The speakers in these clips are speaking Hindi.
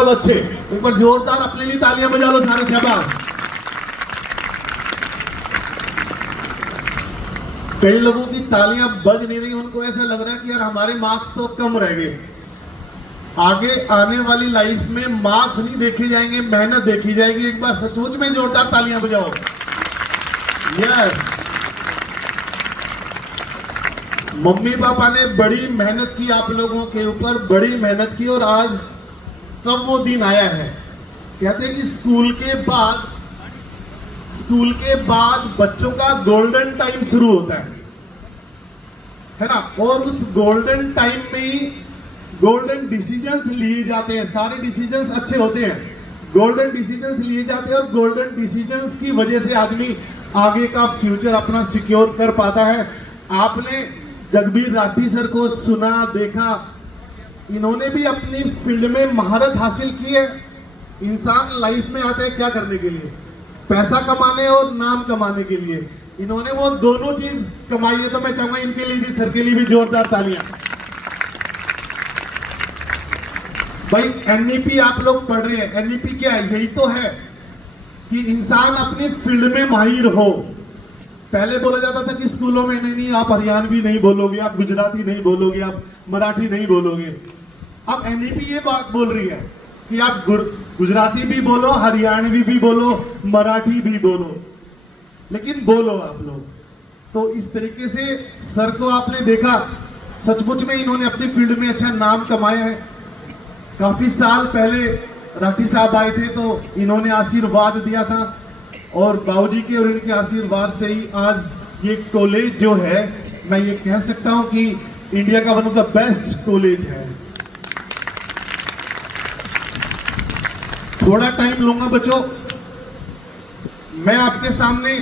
सब अच्छे, एक बार जोरदार अपने लिए तालियां बजा लो सारे, शाबाश। कई लोगों की तालियां बज नहीं रही, उनको ऐसा लग रहा है कि यार हमारे मार्क्स तो कम रह गए। आगे आने वाली लाइफ में मार्क्स नहीं देखे जाएंगे, मेहनत देखी जाएगी। एक बार सचमुच में जोरदार तालियां बजाओ। यस, मम्मी पापा ने बड़ी मेहनत की आप लोगों के ऊपर, बड़ी मेहनत की, और आज कब वो दिन आया है। कहते हैं कि स्कूल के बाद बच्चों का गोल्डन टाइम शुरू होता है ना। और उस गोल्डन टाइम में ही गोल्डन डिसीजंस लिए जाते हैं। सारे डिसीजंस अच्छे होते हैं, गोल्डन डिसीजंस लिए जाते हैं, और गोल्डन डिसीजंस की वजह से आदमी आगे का फ्यूचर अपना सिक्योर कर पाता है। आपने जगबीर राठी सर को सुना, देखा, इन्होंने भी अपनी फील्ड में महारत हासिल की है। इंसान लाइफ में आता है क्या करने के लिए? पैसा कमाने और नाम कमाने के लिए। इन्होंने वो दोनों चीज कमाई है, तो मैं चाहूंगा इनके लिए भी, सर के लिए भी जोरदार तालियां। भाई एनईपी आप लोग पढ़ रहे हैं, एनईपी क्या है? यही तो है कि इंसान अपनी फील्ड में माहिर हो। पहले बोला जाता था कि स्कूलों में नहीं आप हरियाणवी नहीं बोलोगे, आप गुजराती नहीं बोलोगे, आप मराठी नहीं बोलोगे। अब एनईपी ये बात बोल रही है कि आप गुजराती भी बोलो, हरियाणवी भी बोलो, मराठी भी बोलो, लेकिन बोलो आप लोग। तो इस तरीके से सर को आपने देखा, सचमुच में इन्होंने अपनी फील्ड में अच्छा नाम कमाया है। काफी साल पहले राठी साहब आए थे तो इन्होंने आशीर्वाद दिया था, और बाबूजी के और इनके आशीर्वाद से ही आज ये कॉलेज जो है, मैं ये कह सकता हूं कि इंडिया का one of the best college है। थोड़ा टाइम लूंगा बच्चों, मैं आपके सामने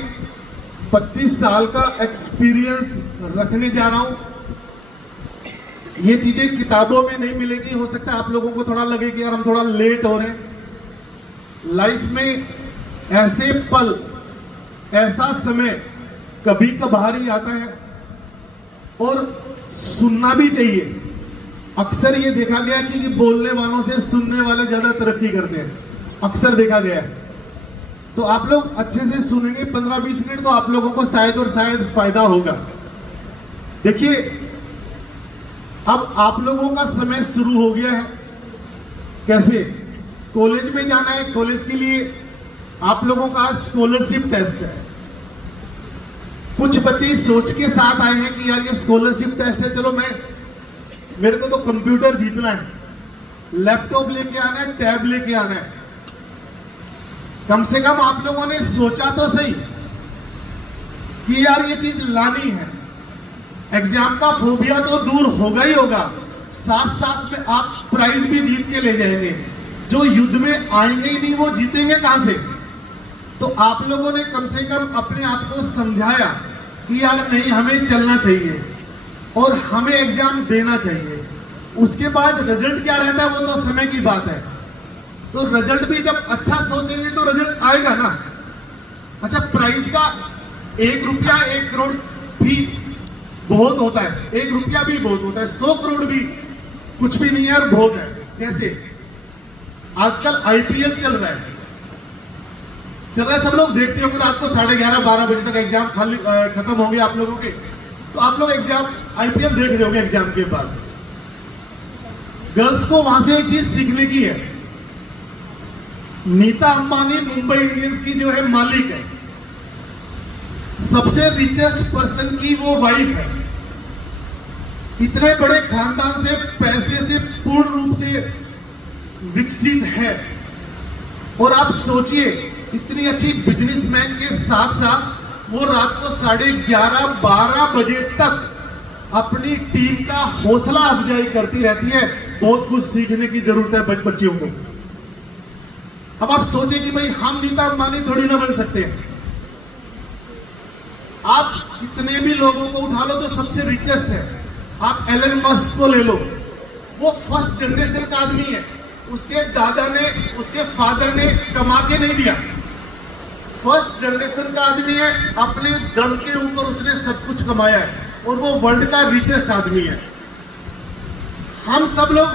25 साल का एक्सपीरियंस रखने जा रहा हूं। ये चीजें किताबों में नहीं मिलेगी। हो सकता है आप लोगों को थोड़ा लगे कि यार हम थोड़ा लेट हो रहे हैं। लाइफ में ऐसे पल, ऐसा समय कभी कभार ही आता है, और सुनना भी चाहिए। अक्सर ये देखा गया कि बोलने वालों से सुनने वाले ज्यादा तरक्की करते हैं, अक्सर देखा गया है। तो आप लोग अच्छे से सुनेंगे 15-20 मिनट, तो आप लोगों को शायद और शायद फायदा होगा। देखिए, अब आप लोगों का समय शुरू हो गया है। कैसे? कॉलेज में जाना है। कॉलेज के लिए आप लोगों का स्कॉलरशिप टेस्ट है। कुछ बच्चे सोच के साथ आए हैं कि यार ये स्कॉलरशिप टेस्ट है, चलो मेरे को तो कंप्यूटर जीतना है, लैपटॉप लेके आना है, टैब लेके आना है। कम से कम आप लोगों ने सोचा तो सही कि यार ये चीज लानी है। एग्जाम का फोबिया तो दूर होगा ही होगा, साथ साथ में आप प्राइज भी जीत के ले जाएंगे। जो युद्ध में आएंगे ही नहीं, वो जीतेंगे कहां से? तो आप लोगों ने कम से कम अपने आप को समझाया कि यार नहीं, हमें चलना चाहिए और हमें एग्जाम देना चाहिए। उसके बाद रिजल्ट क्या रहता है वो तो समय की बात है। तो रिजल्ट भी जब अच्छा सोचेंगे तो रिजल्ट आएगा ना। अच्छा, प्राइस का 1 रुपया 1 करोड़ भी बहुत होता है, 1 रुपया भी बहुत होता है, 100 करोड़ भी कुछ भी नहीं है और बहुत है। कैसे? आजकल आईपीएल चल रहा है, सब लोग देखते होंगे। रात को 11:30-12 बजे तक एग्जाम खत्म होंगे आप लोगों के, तो आप लोग एग्जाम आईपीएल देख रहे होंगे। एग्जाम के बाद गर्ल्स को वहां से एक चीज सीखने की है। नीता अंबानी मुंबई इंडियंस की जो है मालिक है, सबसे रिचेस्ट पर्सन की वो वाइफ है। इतने बड़े खानदान से, पैसे से पूर्ण रूप से विकसित है। और आप सोचिए, इतनी अच्छी बिजनेसमैन के साथ साथ वो रात को 11:30-12 बजे तक अपनी टीम का हौसला अफजाई करती रहती है। बहुत कुछ सीखने की जरूरत है बच्चियों को। अब आप सोचें कि भाई हम नीता अंबानी थोड़ी ना बन सकते हैं। आप कितने भी लोगों को उठा लो जो सबसे रिचेस्ट है, आप एलन मस्क को ले लो, वो फर्स्ट जनरेशन का आदमी है। उसके दादा ने, उसके फादर ने कमा के नहीं दिया, फर्स्ट जनरेशन का आदमी है। अपने दम के ऊपर उसने सब कुछ कमाया है और वो वर्ल्ड का रिचेस्ट आदमी है। हम सब लोग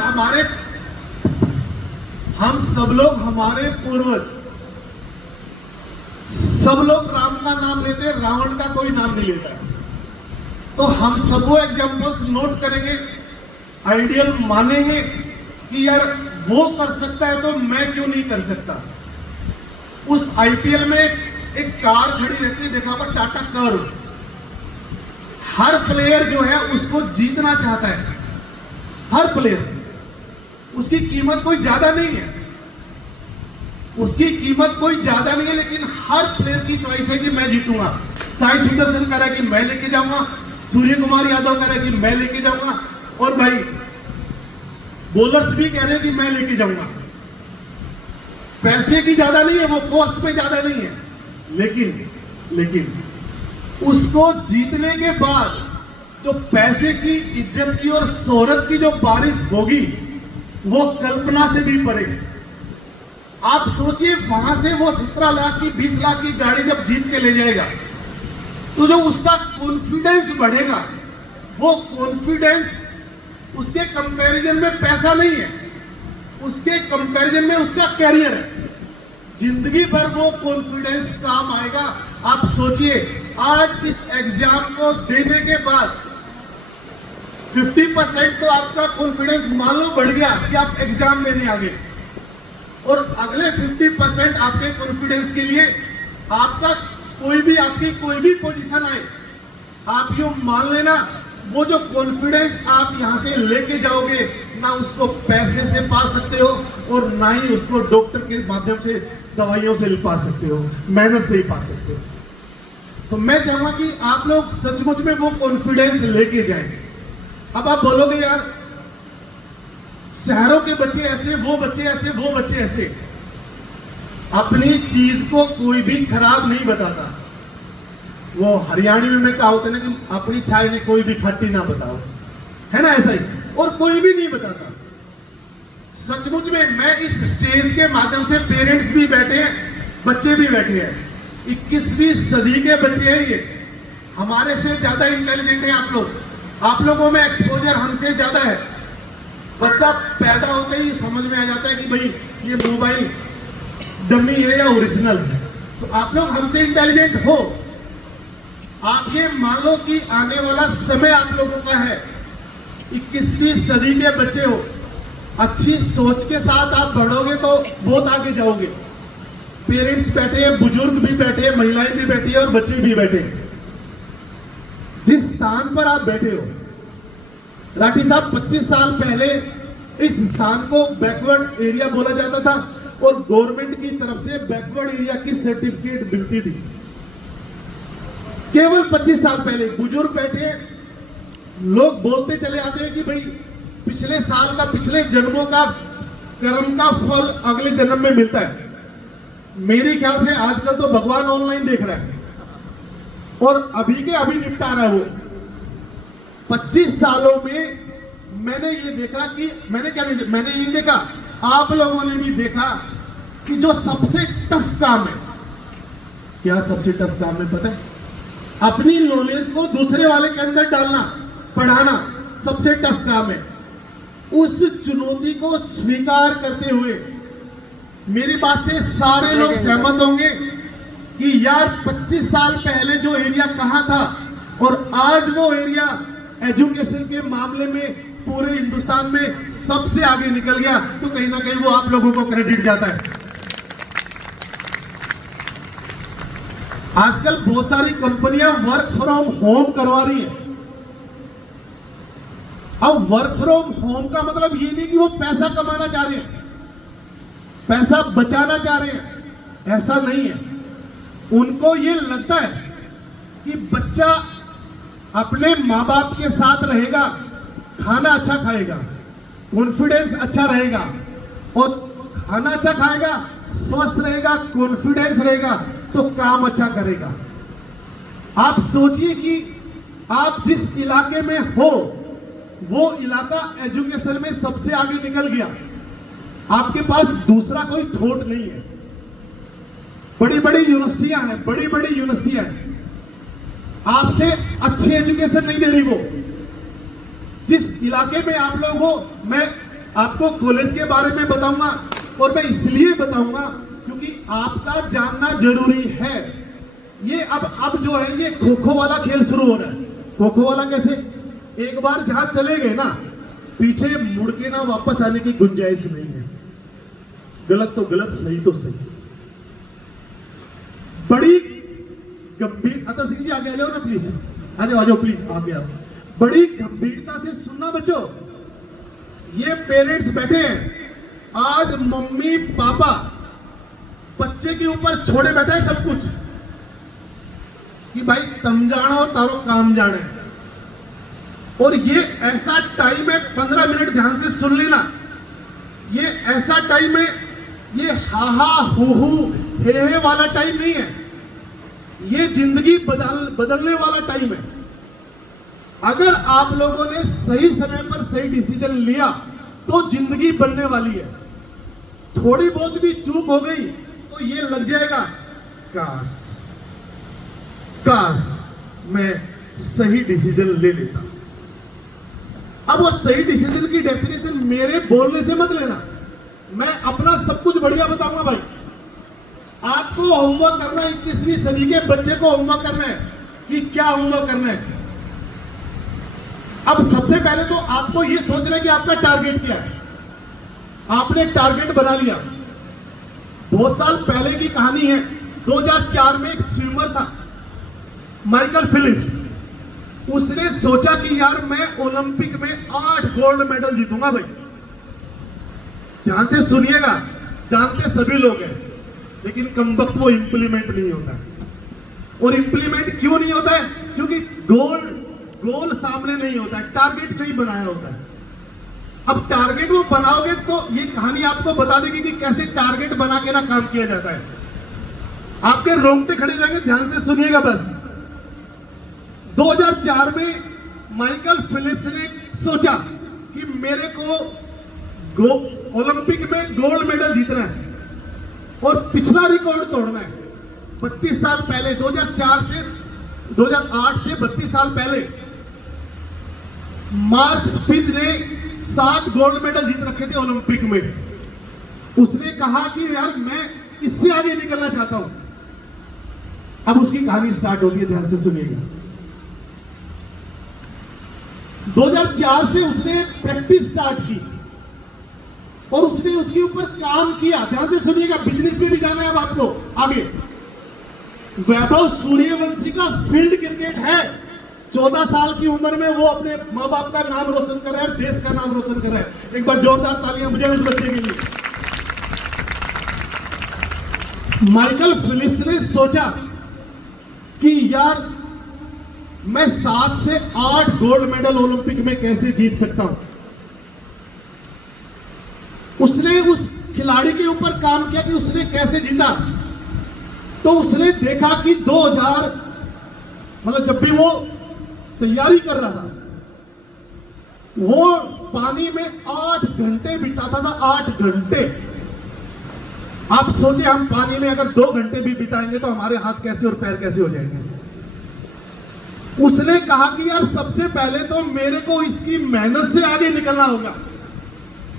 हम सब लोग, हमारे पूर्वज, सब लोग राम का नाम लेते हैं, रावण का कोई नाम नहीं लेता। तो हम सब वो एग्जाम्पल्स नोट करेंगे, आइडियल मानेंगे कि यार वो कर सकता है तो मैं क्यों नहीं कर सकता। उस आईपीएल में एक कार खड़ी रहती है, देखा होगा, टाटा कर्व। हर प्लेयर जो है उसको जीतना चाहता है, हर प्लेयर। उसकी कीमत कोई ज्यादा नहीं है, उसकी कीमत कोई ज्यादा नहीं है, लेकिन हर प्लेयर की चॉइस है कि मैं जीतूंगा। साई सुदर्शन कह रहा है कि मैं लेके जाऊंगा, सूर्य कुमार यादव कह रहा है कि मैं लेके जाऊंगा, और भाई बॉलर्स भी कह रहे हैं कि मैं लेके जाऊंगा। पैसे की ज्यादा नहीं है, वो कॉस्ट पे ज्यादा नहीं है, लेकिन उसको जीतने के बाद जो पैसे की, इज्जत की और शोहरत की जो बारिश होगी वो कल्पना से भी परे। आप सोचिए, वहां से वो 17 लाख की, 20 लाख की गाड़ी जब जीत के ले जाएगा तो जो उसका कॉन्फिडेंस बढ़ेगा, वो कॉन्फिडेंस उसके कंपैरिजन में पैसा नहीं है, उसके कंपैरिजन में उसका कैरियर है। जिंदगी भर वो कॉन्फिडेंस काम आएगा। आप सोचिए, आज इस एग्जाम को देने के बाद 50% तो आपका कॉन्फिडेंस मान लो बढ़ गया कि आप एग्जाम देने आ गए, और अगले 50% आपके कॉन्फिडेंस के लिए आपका आपकी कोई भी पोजीशन आए, आप यूं मान लेना, वो जो कॉन्फिडेंस आप यहां से लेके जाओगे, ना उसको पैसे से पा सकते हो और ना ही उसको डॉक्टर के माध्यम से, दवाइयों से भी पा सकते हो, मेहनत से ही पा सकते हो। तो मैं चाहूंगा कि आप लोग सचमुच में वो कॉन्फिडेंस लेके जाएं। अब आप बोलोगे यार शहरों के बच्चे ऐसे, वो बच्चे ऐसे, वो बच्चे ऐसे। अपनी चीज को कोई भी खराब नहीं बताता। वो हरियाणवी में कहावत है ना कि अपनी छाई में कोई भी खट्टी ना बताओ, है ना, ऐसा ही। और कोई भी नहीं बताता। सचमुच में मैं इस स्टेज के माध्यम से, पेरेंट्स भी बैठे हैं, बच्चे भी बैठे हैं, 21वीं सदी के बच्चे हैं ये, हमारे से ज्यादा इंटेलिजेंट हैं आप लोग। आप लोगों में एक्सपोजर हमसे ज्यादा है। बच्चा पैदा होते ही समझ में आ जाता है कि भाई ये मोबाइल डमी है या ओरिजिनल है। तो आप लोग हमसे इंटेलिजेंट हो। आप ये मान लो कि आने वाला समय आप लोगों का है, 21वीं सदी के बच्चे हो, अच्छी सोच के साथ आप बढ़ोगे तो बहुत आगे जाओगे। पेरेंट्स बैठे हैं, बुजुर्ग भी बैठे हैं, महिलाएं भी बैठी है और बच्चे भी बैठे हैं। जिस स्थान पर आप बैठे हो, राठी साहब 25 साल पहले इस स्थान को बैकवर्ड एरिया बोला जाता था और गवर्नमेंट की तरफ से बैकवर्ड एरिया की सर्टिफिकेट मिलती थी। केवल 25 साल पहले बुजुर्ग बैठे, लोग बोलते चले आते हैं कि भाई पिछले साल का, पिछले जन्मों का कर्म का फल अगले जन्म में मिलता है। मेरे ख्याल से आजकल तो भगवान ऑनलाइन देख रहा है और अभी के अभी निपटा रहा है वो। 25 सालों में मैंने ये देखा कि मैंने ये देखा, आप लोगों ने भी देखा कि जो सबसे टफ काम है, क्या सबसे टफ काम है पता है? अपनी नॉलेज को दूसरे वाले के अंदर डालना, पढ़ाना सबसे टफ काम है। उस चुनौती को स्वीकार करते हुए मेरी बात से सारे लोग सहमत होंगे कि यार 25 साल पहले जो एरिया कहां था और आज वो एरिया एजुकेशन के मामले में पूरे हिंदुस्तान में सबसे आगे निकल गया, तो कहीं ना कहीं वो आप लोगों को क्रेडिट जाता है। आजकल बहुत सारी कंपनियां वर्क फ्रॉम होम करवा रही हैं। अब वर्क फ्रॉम होम का मतलब ये नहीं कि वो पैसा कमाना चाह रहे हैं, पैसा बचाना चाह रहे हैं, ऐसा नहीं है। उनको ये लगता है कि बच्चा अपने माँ बाप के साथ रहेगा, खाना अच्छा खाएगा, कॉन्फिडेंस अच्छा रहेगा, और खाना अच्छा खाएगा, स्वस्थ रहेगा, कॉन्फिडेंस रहेगा तो काम अच्छा करेगा। आप सोचिए कि आप जिस इलाके में हो वो इलाका एजुकेशन में सबसे आगे निकल गया, आपके पास दूसरा कोई थॉट नहीं है। बड़ी बड़ी यूनिवर्सिटियां हैं, बड़ी बड़ी यूनिवर्सिटियां हैं, आपसे अच्छी एजुकेशन नहीं दे रही। वो जिस इलाके में आप लोग हो, मैं आपको कॉलेज के बारे में बताऊंगा और मैं इसलिए बताऊंगा क्योंकि आपका जानना जरूरी है। ये अब जो है ये खो खो वाला खेल शुरू हो रहा है। खो खो वाला कैसे? एक बार जहां चले गए ना, पीछे मुड़ के ना वापस आने की गुंजाइश नहीं है। गलत तो गलत, सही तो सही। बड़ी गंभीर, अतर सिंह जी आगे आ जाओ ना प्लीज, आ जाओ प्लीज, आगे आओ। बड़ी गंभीरता से सुनना बच्चों। ये पेरेंट्स बैठे हैं, आज मम्मी पापा बच्चे के ऊपर छोड़े बैठे हैं सब कुछ कि भाई तम जानो और तारो काम जाने। और ये ऐसा टाइम है, 15 मिनट ध्यान से सुन लेना, ये ऐसा टाइम है, ये हा हा हु हे वाला टाइम नहीं है, ये जिंदगी बदलने वाला टाइम है। अगर आप लोगों ने सही समय पर सही डिसीजन लिया तो जिंदगी बनने वाली है। थोड़ी बहुत भी चूक हो गई तो ये लग जाएगा काश मैं सही डिसीजन ले लेता। अब वो सही डिसीजन की डेफिनेशन मेरे बोलने से मत लेना, मैं अपना सब कुछ बढ़िया बताऊंगा भाई। आपको होमवर्क करना है, 21वीं सदी के बच्चे को होमवर्क करना है कि क्या होमवर्क करना है। अब सबसे पहले तो आपको यह सोचना है कि आपका टारगेट क्या है। आपने एक टारगेट बना लिया। बहुत साल पहले की कहानी है, 2004 में एक स्विमर था माइकल फिलिप्स। उसने सोचा कि यार मैं ओलंपिक में 8 गोल्ड मेडल जीतूंगा भाई। ध्यान से सुनिएगा, जानते सभी लोग हैं, लेकिन कमबख्त वो इंप्लीमेंट नहीं होता। और इंप्लीमेंट क्यों नहीं होता है? क्योंकि गोल सामने नहीं होता है, टारगेट नहीं बनाया होता है। अब टारगेट वो बनाओगे तो ये कहानी आपको बता देगी कि कैसे टारगेट बना के ना काम किया जाता है। आपके रोंगटे खड़े जाएंगे, ध्यान से सुनिएगा बस। 2004 में माइकल फिलिप्स ने सोचा कि मेरे को ओलंपिक में गोल्ड मेडल जीतना है और पिछला रिकॉर्ड तोड़ना है। 32 साल पहले, 2008 से 32 साल पहले मार्क स्पिज ने 7 गोल्ड मेडल जीत रखे थे ओलंपिक में। उसने कहा कि यार मैं इससे आगे निकलना चाहता हूं। अब उसकी कहानी स्टार्ट होती है, ध्यान से सुनिएगा। 2004 से उसने प्रैक्टिस स्टार्ट की और उसने उसके ऊपर काम किया। ध्यान से सुनिएगा, बिजनेस में भी जाना है अब आपको आगे। वैभव सूर्यवंशी का फील्ड क्रिकेट है। 14 साल की उम्र में वो अपने माँ बाप का नाम रोशन कर रहा है, देश का नाम रोशन कर रहा है। एक बार जोरदार तालियां बजाएं उस बच्चे के लिए। माइकल फिलिप्स ने सोचा कि यार मैं 7 से 8 गोल्ड मेडल ओलंपिक में कैसे जीत सकता हूं। उसने उस खिलाड़ी के ऊपर काम किया कि उसने कैसे जीता। तो उसने देखा कि 2000 मतलब जब भी वो तैयारी कर रहा था, वो पानी में 8 घंटे बिताता था। 8 घंटे। आप सोचे हम पानी में अगर 2 घंटे भी बिताएंगे तो हमारे हाथ कैसे और पैर कैसे हो जाएंगे। उसने कहा कि यार सबसे पहले तो मेरे को इसकी मेहनत से आगे निकलना होगा।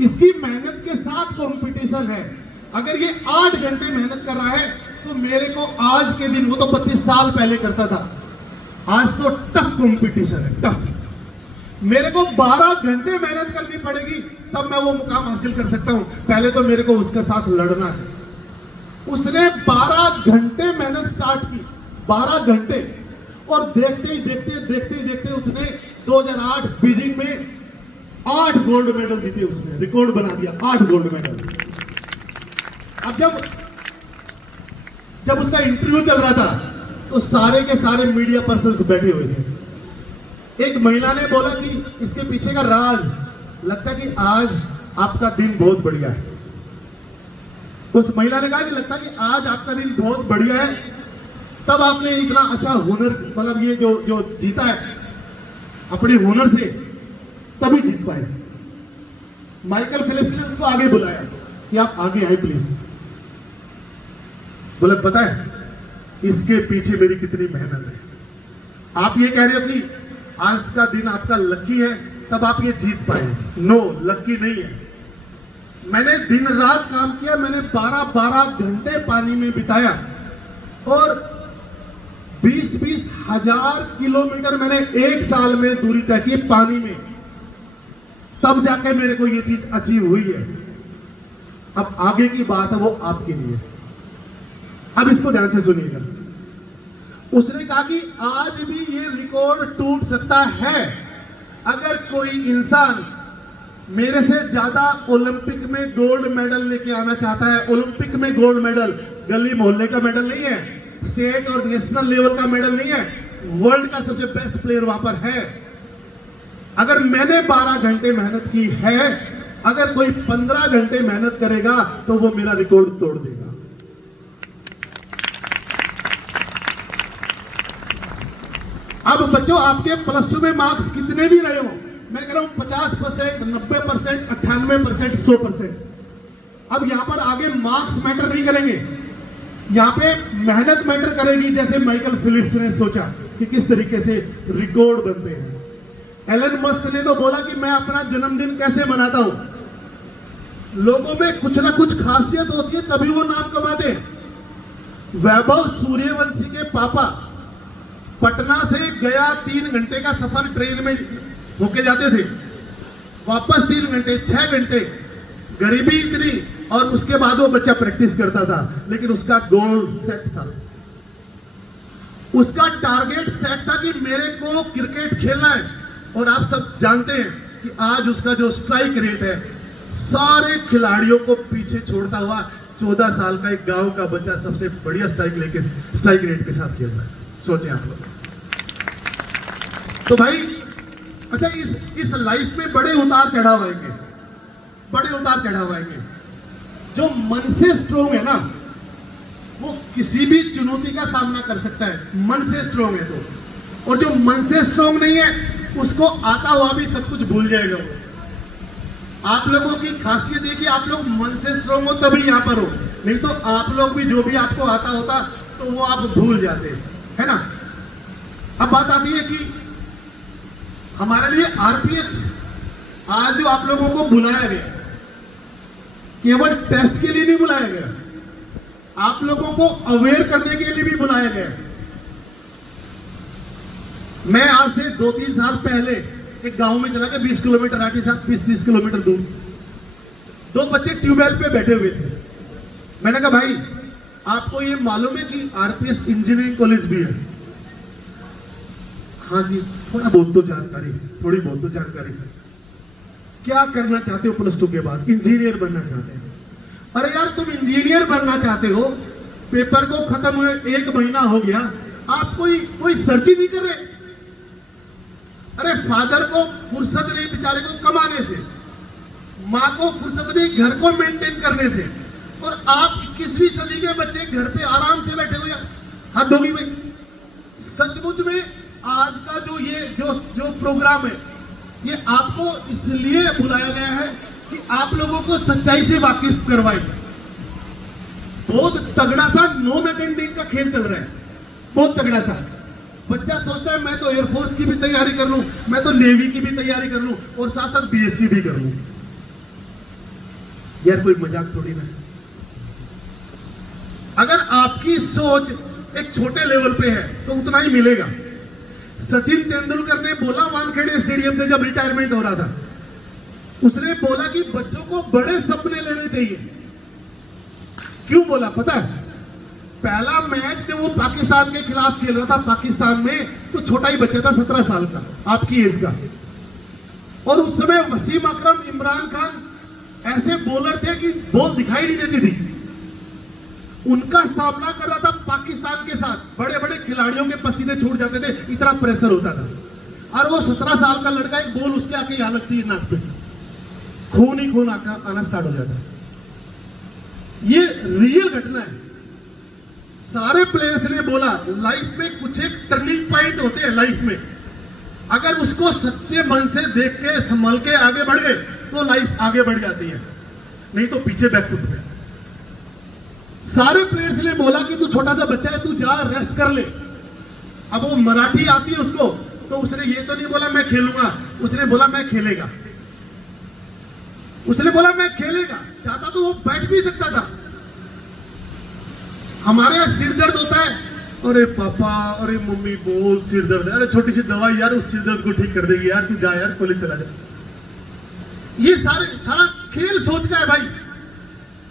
इसकी मेहनत के साथ कंपटीशन है। अगर ये 8 घंटे मेहनत कर रहा है तो मेरे को आज के दिन, वो तो 32 साल पहले करता था, आज तो टफ कंपटीशन है, टफ। मेरे को 12 घंटे मेहनत करनी पड़ेगी तब मैं वो मुकाम हासिल कर सकता हूं। पहले तो मेरे को उसके साथ लड़ना है। उसने 12 घंटे मेहनत स्टार्ट की, 12 घंटे। और देखते ही देखते उसने 2008 बीजिंग में 8 गोल्ड मेडल जीते। उसने रिकॉर्ड बना दिया, 8 गोल्ड मेडल। अब जब उसका इंटरव्यू चल रहा था तो सारे के सारे मीडिया पर्सन्स बैठे हुए थे। एक महिला ने बोला कि इसके पीछे का राज, लगता कि आज आपका दिन बहुत बढ़िया है। उस महिला ने कहा कि लगता कि आज आपका दिन बहुत बढ़िया है, तब आपने इतना अच्छा हुनर, मतलब ये जो जीता है अपने हुनर से, तभी जीत पाए। माइकल फिलिप्स ने उसको आगे बुलाया कि आप आगे आए प्लीज। बोले पता है इसके पीछे मेरी कितनी मेहनत है। आप ये कह रहे हो कि आज का दिन आपका लकी है तब आप ये जीत पाए। नो, लकी नहीं है। मैंने दिन रात काम किया, मैंने 12-12 घंटे पानी में बिताया और 20-20 हजार किलोमीटर मैंने एक साल में दूरी तय की पानी में, तब जाके मेरे को ये चीज अचीव हुई है। अब आगे की बात है वो आपके लिए। अब इसको ध्यान से सुनिएगा। उसने कहा कि आज भी ये रिकॉर्ड टूट सकता है अगर कोई इंसान मेरे से ज्यादा ओलंपिक में गोल्ड मेडल लेके आना चाहता है। ओलंपिक में गोल्ड मेडल गली मोहल्ले का मेडल नहीं है, स्टेट और नेशनल लेवल का मेडल नहीं है, वर्ल्ड का सबसे बेस्ट प्लेयर वहां पर है। अगर मैंने 12 घंटे मेहनत की है, अगर कोई 15 घंटे मेहनत करेगा तो वो मेरा रिकॉर्ड तोड़ देगा। अब बच्चों, आपके +2 में मार्क्स कितने भी रहे हो, मैं कह रहा हूं 50%, 90%, 98%, 100%, अब यहां पर आगे मार्क्स मैटर नहीं करेंगे, यहां पे मेहनत मैटर करेगी। जैसे माइकल फिलिप्स ने सोचा कि किस तरीके से रिकॉर्ड बनते हैं। एलन मस्क ने तो बोला कि मैं अपना जन्मदिन कैसे मनाता हूं, लोगों में कुछ ना कुछ खासियत होती है तभी वो नाम कमाते हैं। वैभव सूर्यवंशी के पापा पटना से गया 3 घंटे का सफर ट्रेन में होके जाते थे, वापस 3 घंटे, 6 घंटे, गरीबी इतनी, और उसके बाद वो बच्चा प्रैक्टिस करता था, लेकिन उसका गोल सेट था, उसका टारगेट सेट था कि मेरे को क्रिकेट खेलना है। और आप सब जानते हैं कि आज उसका जो स्ट्राइक रेट है, सारे खिलाड़ियों को पीछे छोड़ता हुआ 14 साल का एक गांव का बच्चा सबसे बढ़िया स्ट्राइक रेट के साथ खेल रहा है। सोचें आप लोग। तो भाई अच्छा, इस लाइफ में बड़े उतार चढ़ाव आएंगे, बड़े उतार चढ़ाव आएंगे। जो मन से स्ट्रोंग है ना, वो किसी भी चुनौती का सामना कर सकता है, मन से स्ट्रोंग है तो। और जो मन से स्ट्रोंग नहीं है, उसको आता हुआ भी सब कुछ भूल जाएगा वो। आप लोगों की खासियत है कि आप लोग मन से स्ट्रोंग हो तभी यहां पर हो, नहीं तो आप लोग भी जो भी आपको आता होता तो वो आप भूल जाते, है ना। अब बात आती है कि हमारे लिए आरपीएस आज जो आप लोगों को बुलाया गया, केवल टेस्ट के लिए नहीं बुलाया गया, आप लोगों को अवेयर करने के लिए भी बुलाया गया। मैं आज से 2-3 साल पहले एक गांव में चला गया, 20 किलोमीटर आगे साथ 20-30 किलोमीटर दूर। 2 बच्चे ट्यूबवेल पे बैठे हुए थे। मैंने कहा भाई, आपको ये मालूम है कि आरपीएस इंजीनियरिंग कॉलेज भी है? हाँ जी, थोड़ी बहुत तो जानकारी है। क्या करना चाहते हो +2 के बाद? इंजीनियर बनना चाहते हैं। अरे यार, तुम इंजीनियर बनना चाहते हो, पेपर को खत्म हुए 1 महीना हो गया, आप कोई सर्च ही नहीं कर रहे। अरे फादर को फुर्सत नहीं बेचारे को कमाने से, माँ को फुर्सत नहीं घर को मेंटेन करने से, और आप 21वीं सदी के बच्चे घर पे आराम से बैठे हुए। हद होगी भाई। सचमुच में आज का जो प्रोग्राम है, ये आपको इसलिए बुलाया गया है कि आप लोगों को सच्चाई से वाकिफ करवाए। बहुत तगड़ा सा नॉन अटेंडिंग का खेल चल रहा है, बहुत तगड़ा सा। बच्चा सोचता है मैं तो एयरफोर्स की भी तैयारी कर लूं, मैं तो नेवी की भी तैयारी कर लूं, और साथ साथ बीएससी भी कर लूं। यार कोई मजाक थोड़ी ना। अगर आपकी सोच एक छोटे लेवल पे है तो उतना ही मिलेगा। सचिन तेंदुलकर ने बोला वानखेड़े स्टेडियम से जब रिटायरमेंट हो रहा था, उसने बोला कि बच्चों को बड़े सपने लेने चाहिए। क्यों बोला पता है? पहला मैच जब वो पाकिस्तान के खिलाफ खेल रहा था पाकिस्तान में, तो छोटा ही बच्चा था, 17 साल का, आपकी एज का, और उस समय वसीम अकरम, इमरान खान ऐसे बॉलर थे कि बॉल दिखाई नहीं देती थी। उनका सामना कर रहा था पाकिस्तान के साथ, बड़े बड़े खिलाड़ियों के पसीने छूट जाते थे, इतना प्रेशर होता था। और वो 17 साल का लड़का, एक बॉल उसके आके यहां लगती है नाक पे, खून ही खून आना स्टार्ट हो जाता है। ये रियल घटना है। सारे प्लेयर्स ने बोला लाइफ में कुछ एक टर्निंग पॉइंट होते हैं लाइफ में, अगर उसको सच्चे मन से देख के संभल के आगे बढ़ गए तो लाइफ आगे बढ़ जाती है, नहीं तो पीछे बैकफुट पे। सारे प्लेयर्स ने बोला कि तू छोटा सा बच्चा है, तू जा रेस्ट कर ले। अब वो मराठी आती है उसको, तो उसने ये तो नहीं बोला मैं खेलूंगा, उसने बोला मैं खेलेगा। उसने बोला मैं खेलेगा, चाहता तो वो बैठ भी सकता था। हमारे यहाँ सिर दर्द होता है, अरे पापा, अरे मम्मी, बोल सिर दर्द है, अरे छोटी सी दवाई यार उस सिर दर्द को ठीक कर देगी यार, तू जा यार कॉलेज चला जा। ये सारा खेल सोच का है भाई।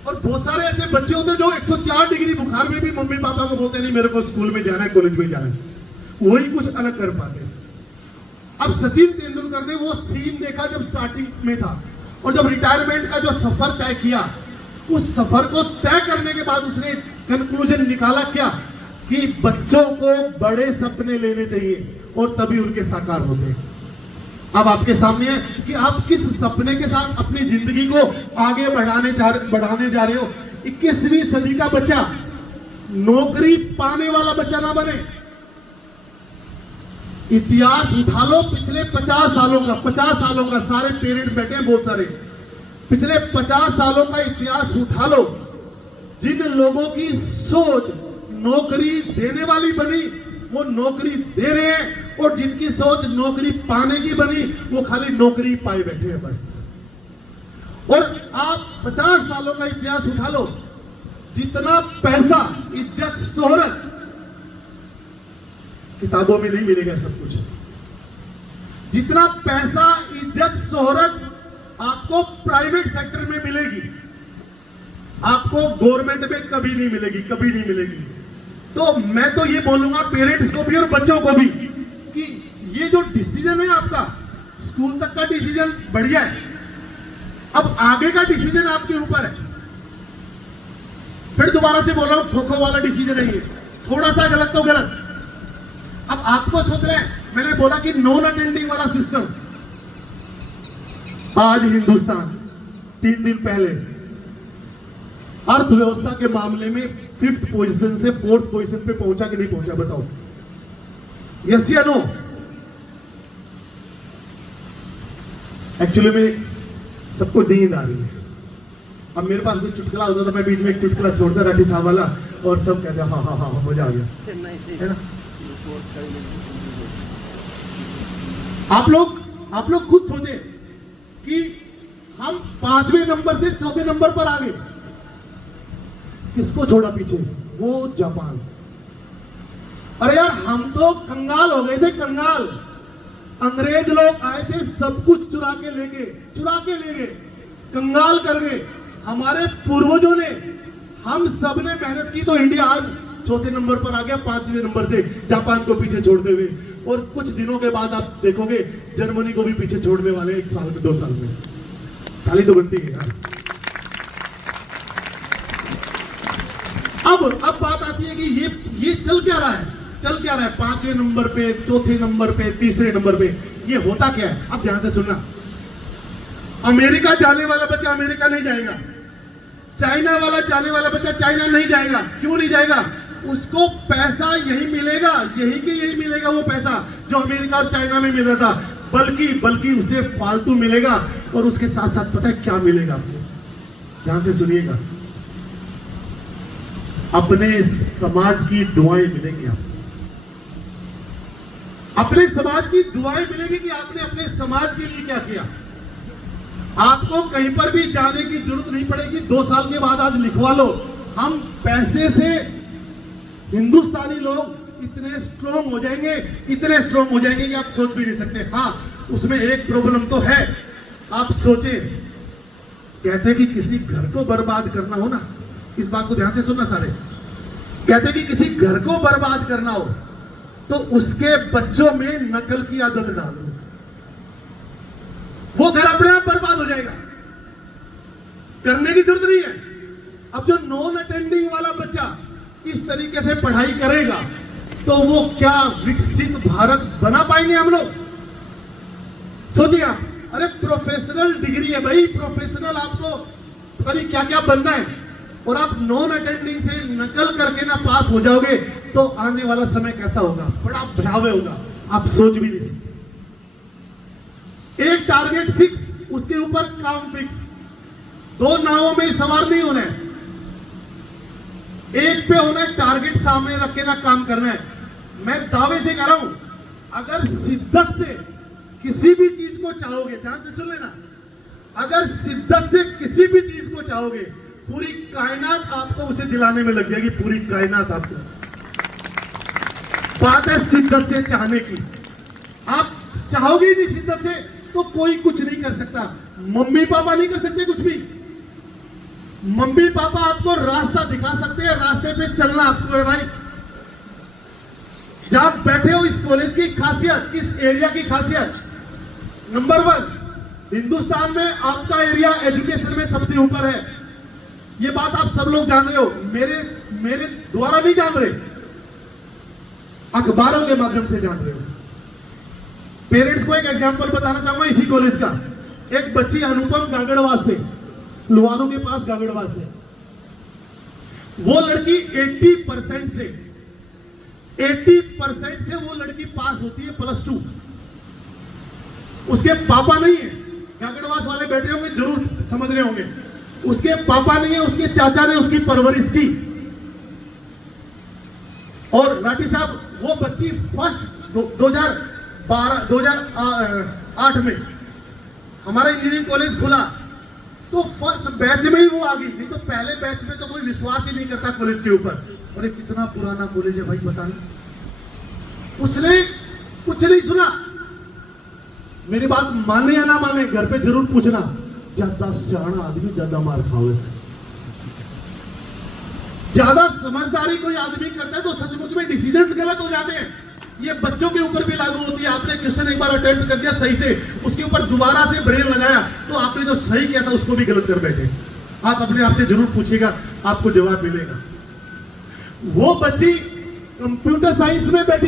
और बहुत सारे ऐसे बच्चे होते हैं जो 104 डिग्री बुखार में भी मम्मी पापा को बोलते नहीं मेरे को स्कूल में जाना है, कॉलेज में जाना है, वही कुछ अलग कर पाते हैं। अब सचिन तेंदुलकर ने वो सीन देखा जब स्टार्टिंग में था, और जब रिटायरमेंट का जो सफर तय किया, उस सफर को तय करने के बाद उसने कंक्लूजन निकाला क्या, कि बच्चों को बड़े सपने लेने चाहिए और तभी उनके साकार होते हैं। अब आपके सामने है कि आप किस सपने के साथ अपनी जिंदगी को आगे बढ़ाने जा रहे हो। 21वीं सदी का बच्चा नौकरी पाने वाला बच्चा ना बने। इतिहास उठा लो पिछले 50 सालों का, सारे पेरेंट्स बैठे हैं बहुत सारे, पिछले 50 सालों का इतिहास उठा लो। जिन लोगों की सोच नौकरी देने वाली बनी वो नौकरी दे रहे हैं, और जिनकी सोच नौकरी पाने की बनी वो खाली नौकरी पाए बैठे हैं बस। और आप 50 सालों का इतिहास उठा लो, जितना पैसा, इज्जत, शोहरत किताबों में नहीं मिलेगा सब कुछ। जितना पैसा, इज्जत, शोहरत आपको प्राइवेट सेक्टर में मिलेगी, आपको गवर्नमेंट में कभी नहीं मिलेगी। तो मैं तो ये बोलूंगा पेरेंट्स को भी और बच्चों को भी कि ये जो डिसीजन है आपका, स्कूल तक का डिसीजन बढ़िया है, अब आगे का डिसीजन आपके ऊपर है। फिर दोबारा से बोल रहा हूं, खो-खो वाला डिसीजन है ये, थोड़ा सा गलत तो गलत। अब आपको सोच रहे हैं, मैंने बोला कि नॉन अटेंडिंग वाला सिस्टम, आज हिंदुस्तान 3 दिन पहले अर्थव्यवस्था के मामले में 5th पोजीशन से 4th पोजीशन पे पहुंचा कि नहीं पहुंचा, बताओ यस या नो। एक्चुअली में सबको नींद आ रही है। अब मेरे पास कोई चुटकुला होता तो मैं बीच में एक चुटकुला छोड़ता राठी साहब वाला, और सब कहते हाँ हाँ हाँ मजा आ गया, है ना। आप लोग खुद सोचे कि हम 5वें नंबर से 4थे नंबर पर आ गए, किसको छोड़ा पीछे, वो जापान। अरे यार हम तो कंगाल हो गए थे, कंगाल। अंग्रेज लोग आए थे, सब कुछ चुरा के ले गए, कंगाल कर गए हमारे पूर्वजों ने। हम सब ने मेहनत की तो इंडिया आज 4थे नंबर पर आ गया, 5वें नंबर से जापान को पीछे छोड़ते हुए। और कुछ दिनों के बाद आप देखोगे जर्मनी को भी पीछे छोड़ने वाले 1 साल में, 2 साल में। ताली तो बनती है यार। अब बात आती है कि ये चल क्या रहा है 5वें नंबर पे, 4थे नंबर पे, 3रे नंबर पे, ये होता क्या है। अब ध्यान से सुनना, अमेरिका जाने वाला बच्चा अमेरिका नहीं जाएगा, चाइना वाला जाने वाला बच्चा चाइना नहीं जाएगा। क्यों नहीं जाएगा? उसको पैसा यही मिलेगा वो पैसा जो अमेरिका और चाइना में मिल रहा था, बल्कि उसे फालतू मिलेगा। और उसके साथ साथ पता है क्या मिलेगा आपको, ध्यान से सुनिएगा, अपने समाज की दुआएं मिलेंगी आपको। अपने समाज की दुआएं मिलेंगी कि आपने अपने समाज के लिए क्या किया। आपको कहीं पर भी जाने की जरूरत नहीं पड़ेगी। 2 साल के बाद आज लिखवा लो, हम पैसे से हिंदुस्तानी लोग इतने स्ट्रॉन्ग हो जाएंगे कि आप सोच भी नहीं सकते। हाँ, उसमें एक प्रॉब्लम तो है। आप सोचे, कहते हैं कि किसी घर को बर्बाद करना हो ना, इस बात को ध्यान से सुनना सारे, कहते हैं कि किसी घर को बर्बाद करना हो तो उसके बच्चों में नकल की आदत डालो, वो घर अपने आप बर्बाद हो जाएगा, करने की जरूरत नहीं है। अब जो नॉन अटेंडिंग वाला बच्चा इस तरीके से पढ़ाई करेगा तो वो क्या विकसित भारत बना पाएंगे हम लोग? सोचिए आप, अरे प्रोफेशनल डिग्री है भाई, प्रोफेशनल आपको पता नहीं क्या क्या बनना है, और आप नॉन अटेंडिंग से नकल करके ना पास हो जाओगे तो आने वाला समय कैसा होगा, बड़ा भयावह होगा, आप सोच भी नहीं सकते। एक टारगेट फिक्स, उसके ऊपर काम फिक्स, 2 नावों में सवार नहीं होना है, एक पे होना है, टारगेट सामने रख के ना काम करना है। मैं दावे से कह रहा हूं, अगर शिद्दत से किसी भी चीज को चाहोगे, ध्यान से सुन लेना, अगर शिद्दत से किसी भी चीज को चाहोगे, पूरी कायनात आपको उसे दिलाने में लग जाएगी, पूरी कायनात आपको। बात है शिद्दत से चाहने की। आप चाहोगे ही नहीं शिद्दत से तो कोई कुछ नहीं कर सकता। मम्मी पापा नहीं कर सकते कुछ भी। मम्मी पापा आपको रास्ता दिखा सकते हैं, रास्ते पे चलना आपको है भाई। जहां बैठे हो, इस कॉलेज की खासियत, इस एरिया की खासियत, नंबर 1 हिंदुस्तान में आपका एरिया एजुकेशन में सबसे ऊपर है। ये बात आप सब लोग जान रहे हो, मेरे द्वारा नहीं जान रहे, अखबारों के माध्यम से जान रहे हो। पेरेंट्स को एक एग्जांपल बताना चाहूंगा इसी कॉलेज का। एक बच्ची अनुपम गागड़वास से, लुहारू के पास गागड़वास से, वो लड़की 80% से वो लड़की पास होती है +2। उसके पापा नहीं है, गागड़वास वाले बैठे होंगे जरूर समझ रहे होंगे, उसके पापा नहीं है, उसके चाचा ने उसकी परवरिश की। और राठी साहब, वो बच्ची फर्स्ट 2008 में हमारा इंजीनियरिंग कॉलेज खुला तो फर्स्ट बैच में ही वो आ गई, नहीं तो पहले बैच में तो कोई विश्वास ही नहीं करता कॉलेज के ऊपर। अरे कितना पुराना कॉलेज है भाई, पता नहीं। उसने कुछ नहीं सुना। मेरी बात माने या ना माने, घर पे जरूर पूछना। ज्यादा सियाना आदमी ज्यादा मार खाओगे से। ज्यादा समझदारी कोई आदमी करता है तो सचमुच में डिसीजंस गलत हो जाते हैं। ये बच्चों के ऊपर भी लागू होती है। आपने क्वेश्चन एक बार अटेम्प्ट कर दिया सही से, उसके ऊपर दोबारा से ब्रेन लगाया तो आपने जो सही किया था उसको भी गलत कर बैठे। आप अपने आप से जरूर पूछिएगा, आपको जवाब मिलेगा। वो बच्ची कंप्यूटर साइंस में बैठी,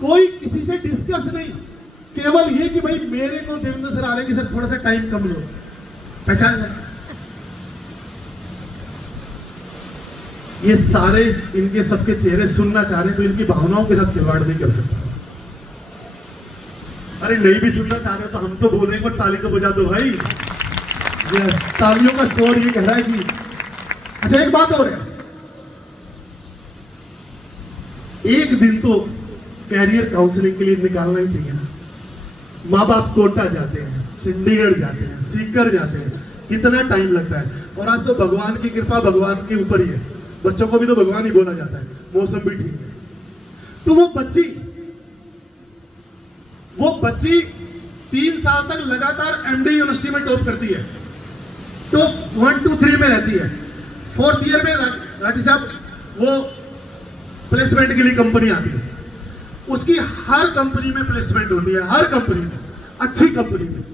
कोई किसी से डिस्कस नहीं, केवल ये कि भाई मेरे को देवेंद्र सर आ रहे हैं कि सर थोड़ा सा टाइम कम लो। पहचान जाए ये सारे इनके सबके चेहरे सुनना चाह रहे हैं तो इनकी भावनाओं के साथ खिलवाड़ नहीं कर सकता। अरे नहीं भी सुनना चाह रहे हो तो हम तो बोल रहे हैं, पर ताली तो बजा दो भाई। यस, तालियों का शोर ये कह रहा है कि अच्छा एक बात और है, एक दिन तो कैरियर काउंसलिंग के लिए निकालना ही चाहिए ना। माँ बाप कोटा जाते हैं, चंडीगढ़ जाते हैं, सीकर जाते हैं, कितना टाइम लगता है। और आज तो भगवान की कृपा भगवान के ऊपर ही है, बच्चों को भी तो भगवान ही बोला जाता है, मौसम भी ठीक है। तो वो बच्ची 3 साल तक लगातार एमडी यूनिवर्सिटी में टॉप करती है, तो 1, 2, 3 में रहती है। 4th ईयर में राठी साहब वो प्लेसमेंट के लिए कंपनी आती है, उसकी हर कंपनी में प्लेसमेंट होती है, हर कंपनी में, अच्छी कंपनी में।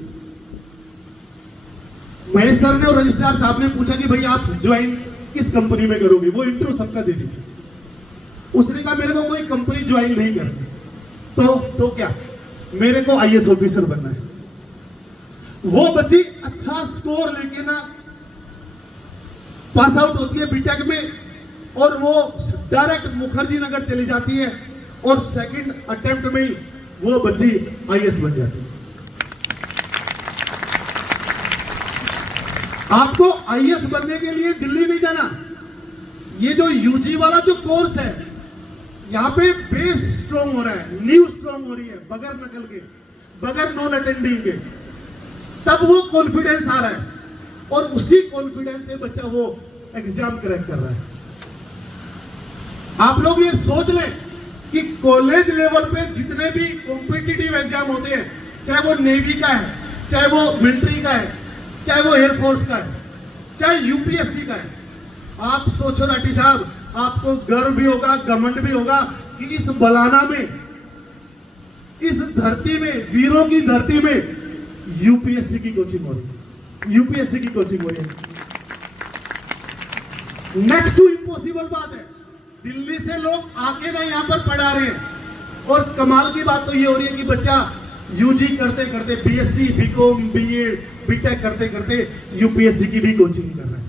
महेश सर ने और रजिस्ट्रार साहब ने पूछा कि भाई आप ज्वाइन किस कंपनी में करोगे, वो इंटरव्यू सबका दे दी। उसने कहा मेरे को कोई कंपनी ज्वाइन नहीं करनी, तो क्या, मेरे को आईएएस ऑफिसर बनना है। वो बच्ची अच्छा स्कोर लेके ना पास आउट होती है बीटेक में, और वो डायरेक्ट मुखर्जी नगर चली जाती है, और सेकंड अटेम्प्ट में ही वो बच्ची आईएएस बन जाती है। आपको आईएएस बनने के लिए दिल्ली नहीं जाना। ये जो यूजी वाला जो कोर्स है, यहाँ पे बेस स्ट्रॉन्ग हो रहा है, नींव स्ट्रॉन्ग हो रही है, बगैर नकल के, बगैर नॉन अटेंडिंग के। तब वो कॉन्फिडेंस आ रहा है, और उसी कॉन्फिडेंस से बच्चा वो एग्जाम क्रैक कर रहा है। आप लोग ये सोच लें कि कॉलेज लेवल पे जितने भी कॉम्पिटिटिव एग्जाम होते हैं, चाहे वो नेवी का है, चाहे वो मिलिट्री का है, चाहे वो एयरफोर्स का है, चाहे यूपीएससी का है, आप सोचो राठी साहब, आपको गर्व भी होगा, घमंड भी होगा कि इस बलाना में, इस धरती में, वीरों की धरती में यूपीएससी की कोचिंग हो रही है, यूपीएससी की कोचिंग हो रही है। नेक्स्ट टू इम्पॉसिबल बात है, दिल्ली से लोग आके ना यहां पर पढ़ा रहे हैं। और कमाल की बात तो ये हो रही है कि बच्चा यूजी करते करते, बीएससी, बीकॉम, बीएड, बीटेक करते करते यूपीएससी की भी कोचिंग कर रहा है,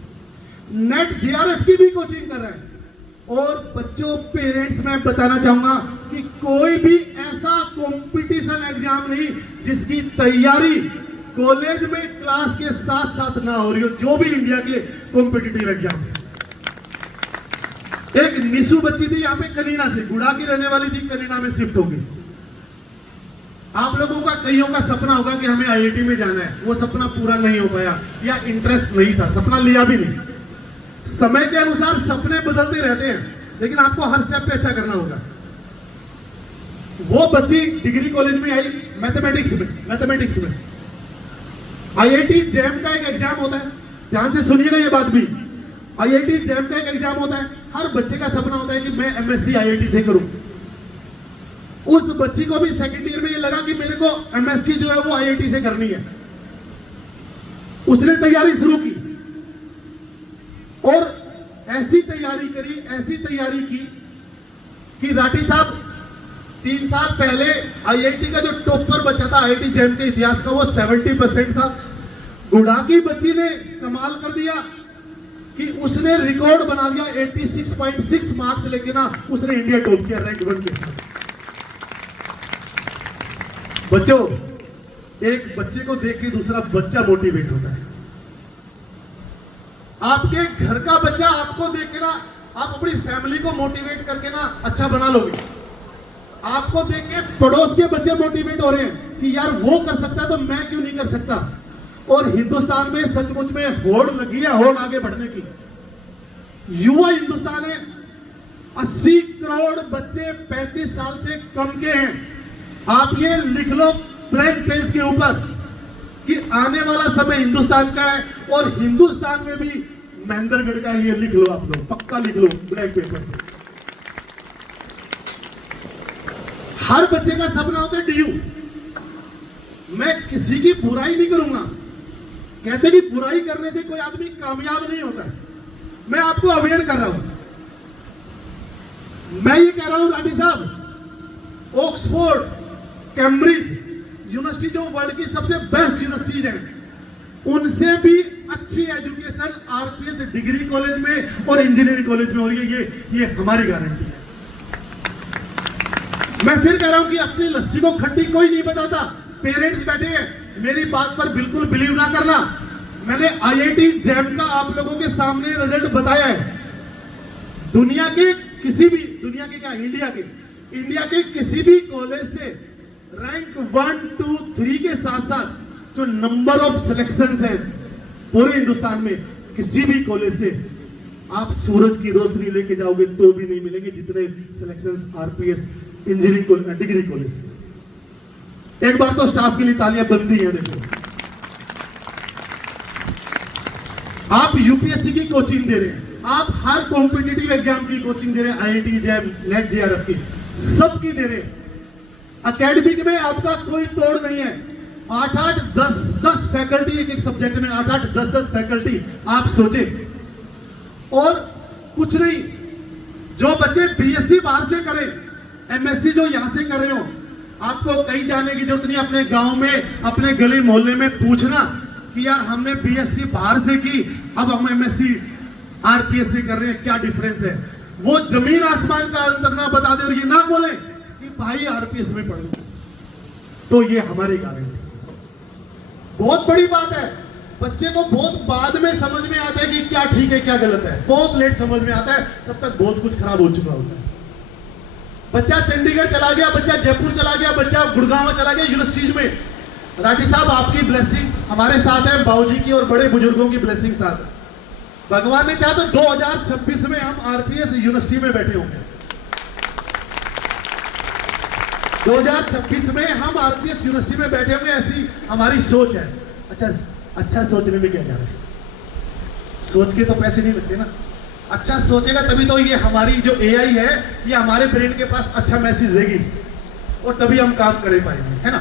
नेट जेआरएफ की भी कोचिंग कर रहा है। और बच्चों, पेरेंट्स, मैं बताना चाहूंगा कि कोई भी ऐसा कंपटीशन एग्जाम नहीं जिसकी तैयारी कॉलेज में क्लास के साथ साथ ना हो रही हो, जो भी इंडिया के कॉम्पिटिटिव एग्जाम्स। एक निशु बच्ची थी यहाँ पे कनीना से, गुड़ा की रहने वाली थी, कनीना में शिफ्ट हो गई। आप लोगों का कईयों का सपना होगा कि हमें आईआईटी में जाना है, वो सपना पूरा नहीं हो पाया या इंटरेस्ट नहीं था, सपना लिया भी नहीं। समय के अनुसार सपने बदलते रहते हैं, लेकिन आपको हर स्टेप पे अच्छा करना होगा। वो बच्ची डिग्री कॉलेज में आई मैथमेटिक्स में। आईआईटी जैम का एक एग्जाम होता है, ध्यान से सुनिएगा ये बात भी। आईआईटी जैम का एक एग्जाम होता है, हर बच्चे का सपना होता है कि मैं एमएससी आईआईटी से करूं। उस बच्ची को भी सेकंड ईयर में ये लगा कि मेरे को एमएससी जो है वो आईआईटी से करनी है। उसने तैयारी शुरू की और ऐसी तैयारी की कि राठी साहब 3 साल पहले आईआईटी का जो टॉपर बचा था आईआईटी जैम के इतिहास का, वो 70% था। गुड़ाकी बच्ची ने कमाल कर दिया कि उसने रिकॉर्ड बना दिया, 86.6 मार्क्स लेके ना उसने इंडिया टॉप किया रैंक 1 के साथ। बच्चों, एक बच्चे को देख के दूसरा बच्चा मोटिवेट होता है। आपके घर का बच्चा आपको देख के ना, आप अपनी फैमिली को मोटिवेट करके ना अच्छा बना लोगे। आपको देख के पड़ोस के बच्चे मोटिवेट हो रहे हैं कि यार वो कर सकता है तो मैं क्यों नहीं कर सकता। और हिंदुस्तान में सचमुच में होड़ लगी है, होड़ आगे बढ़ने की। युवा हिंदुस्तान है, 80 करोड़ बच्चे 35 साल से कम के हैं। आप ये लिख लो ब्लैंक पेज के ऊपर कि आने वाला समय हिंदुस्तान का है, और हिंदुस्तान में भी महेंद्रगढ़ का है। ये लिख लो, आप लोग पक्का लिख लो ब्लैंक पेपर पे। हर बच्चे का सपना होता है डीयू। मैं किसी की बुराई नहीं करूंगा, कहते कि बुराई करने से कोई आदमी कामयाब नहीं होता है। मैं आपको अवेयर कर रहा हूं। मैं ये कह रहा हूं राठी साहब, ऑक्सफोर्ड, कैम्ब्रिज यूनिवर्सिटी जो वर्ल्ड की सबसे बेस्ट यूनिवर्सिटीज हैं, उनसे भी अच्छी एजुकेशन आरपीएस डिग्री कॉलेज में और इंजीनियरिंग कॉलेज में हो रही है। ये हमारी गारंटी है। मैं फिर कह रहा हूं कि अपनी लस्सी को खट्टी कोई नहीं बताता। पेरेंट्स बैठे हैं, मेरी बात पर बिल्कुल बिलीव ना करना। मैंने आईआईटी जैम का आप लोगों के सामने रिजल्ट बताया है। दुनिया के इंडिया के किसी भी कॉलेज से रैंक 1, 2, 3 के साथ साथ जो नंबर ऑफ सिलेक्शंस है पूरे हिंदुस्तान में, किसी भी कॉलेज से आप सूरज की रोशनी लेके जाओगे तो भी नहीं मिलेंगे जितने selections RPS engineering degree college. एक बार तो स्टाफ के लिए तालियां बनती हैं। देखो, आप यूपीएससी की कोचिंग दे रहे हैं, आप हर कॉम्पिटिटिव एग्जाम की कोचिंग दे रहे हैं, आईआईटी जैम, नेट, जेआरएफ की, सबकी दे रहे हैं। एकेडमिक में आपका कोई तोड़ नहीं है। 8-8, 10-10 फैकल्टी, एक सब्जेक्ट में 8-8, 10-10 फैकल्टी। आप सोचे, और कुछ नहीं, जो बच्चे बीएससी बाहर से करें, एमएससी जो यहां से कर रहे हो, आपको कहीं जाने की जरूरत नहीं। अपने गांव में, अपने गली मोहल्ले में पूछना कि यार हमने बीएससी बाहर से की, अब हम एमएससी आरपीएस से कर रहे हैं, क्या डिफरेंस है। वो जमीन आसमान का अंतर ना बता दे और ये ना बोले कि भाई आरपीएस में पढ़ लो, तो ये हमारी गारंटी। बहुत बड़ी बात है। बच्चे को बहुत बाद में समझ में आता है कि क्या ठीक है क्या गलत है, बहुत लेट समझ में आता है, तब तक बहुत कुछ खराब हो चुका होता है। बच्चा चंडीगढ़ चला गया, बच्चा जयपुर चला गया, बच्चा गुड़गांव चला गया यूनिवर्सिटीज में। राठी साहब, आपकी ब्लेसिंग्स हमारे साथ है, बाबूजी की और बड़े बुजुर्गों की ब्लेसिंग साथ है। भगवान ने चाहा तो 2026 में हम आरपीएस यूनिवर्सिटी में बैठे होंगे। 2026 में हम आरपीएस यूनिवर्सिटी में बैठे होंगे, ऐसी हमारी सोच है। अच्छा सोचने में क्या जा रहा है, सोच के तो पैसे नहीं लगते ना। अच्छा सोचेगा तभी तो ये हमारी जो एआई है, ये हमारे ब्रेन के पास अच्छा मैसेज देगी और तभी हम काम कर पाएंगे, है ना।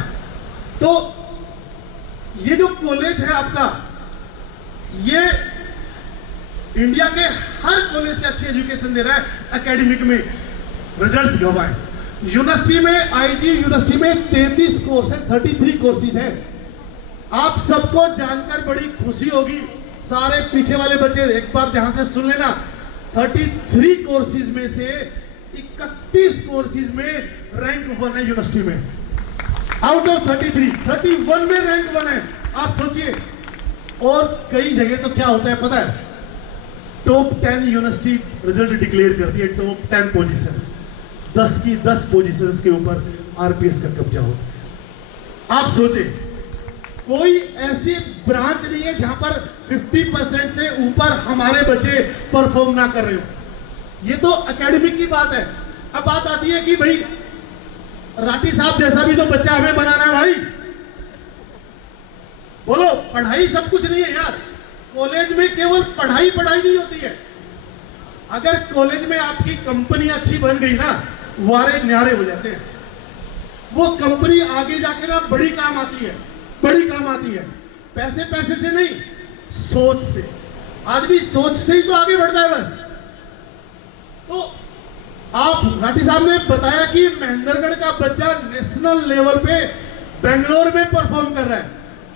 तो ये जो कॉलेज है आपका, ये इंडिया के हर कॉलेज से अच्छी एजुकेशन दे रहा है। एकेडमिक में रिजल्ट्स गवाए। यूनिवर्सिटी में, आईजी यूनिवर्सिटी में 33 कोर्स है, 33 कोर्सेज है। आप सबको जानकर बड़ी खुशी होगी, सारे पीछे वाले बच्चे एक बार ध्यान से सुन लेना। 33 कोर्सेज में से 31 कोर्सेज में रैंक 1 है यूनिवर्सिटी में। आउट ऑफ 33, 31 में रैंक 1 है। आप सोचिए। और कई जगह तो क्या होता है पता है, टॉप 10 यूनिवर्सिटी रिजल्ट डिक्लेयर करती है, टॉप 10 पोजीशन, 10 की 10 पोजीशंस के ऊपर आरपीएस का कब्जा होता है। आप सोचे कोई ऐसी ब्रांच नहीं है जहां पर 50% से ऊपर हमारे बच्चे परफॉर्म ना कर रहे हो। ये तो एकेडमिक की बात है। अब बात आती है कि भाई राठी साहब जैसा भी तो बच्चा हमें बनाना है भाई। बोलो, पढ़ाई सब कुछ नहीं है यार। कॉलेज में केवल पढ़ाई नहीं होती है। अगर कॉलेज में आपकी कंपनी अच्छी बन गई ना, वारे न्यारे हो जाते हैं। वो कंपनी आगे जाके ना बड़ी काम आती है, बड़ी काम आती है। पैसे से नहीं, सोच से। आदमी सोच से ही तो आगे बढ़ता है बस। तो आप राठी साहब ने बताया कि महेंद्रगढ़ का बच्चा नेशनल लेवल पे बेंगलोर में परफॉर्म कर रहा है।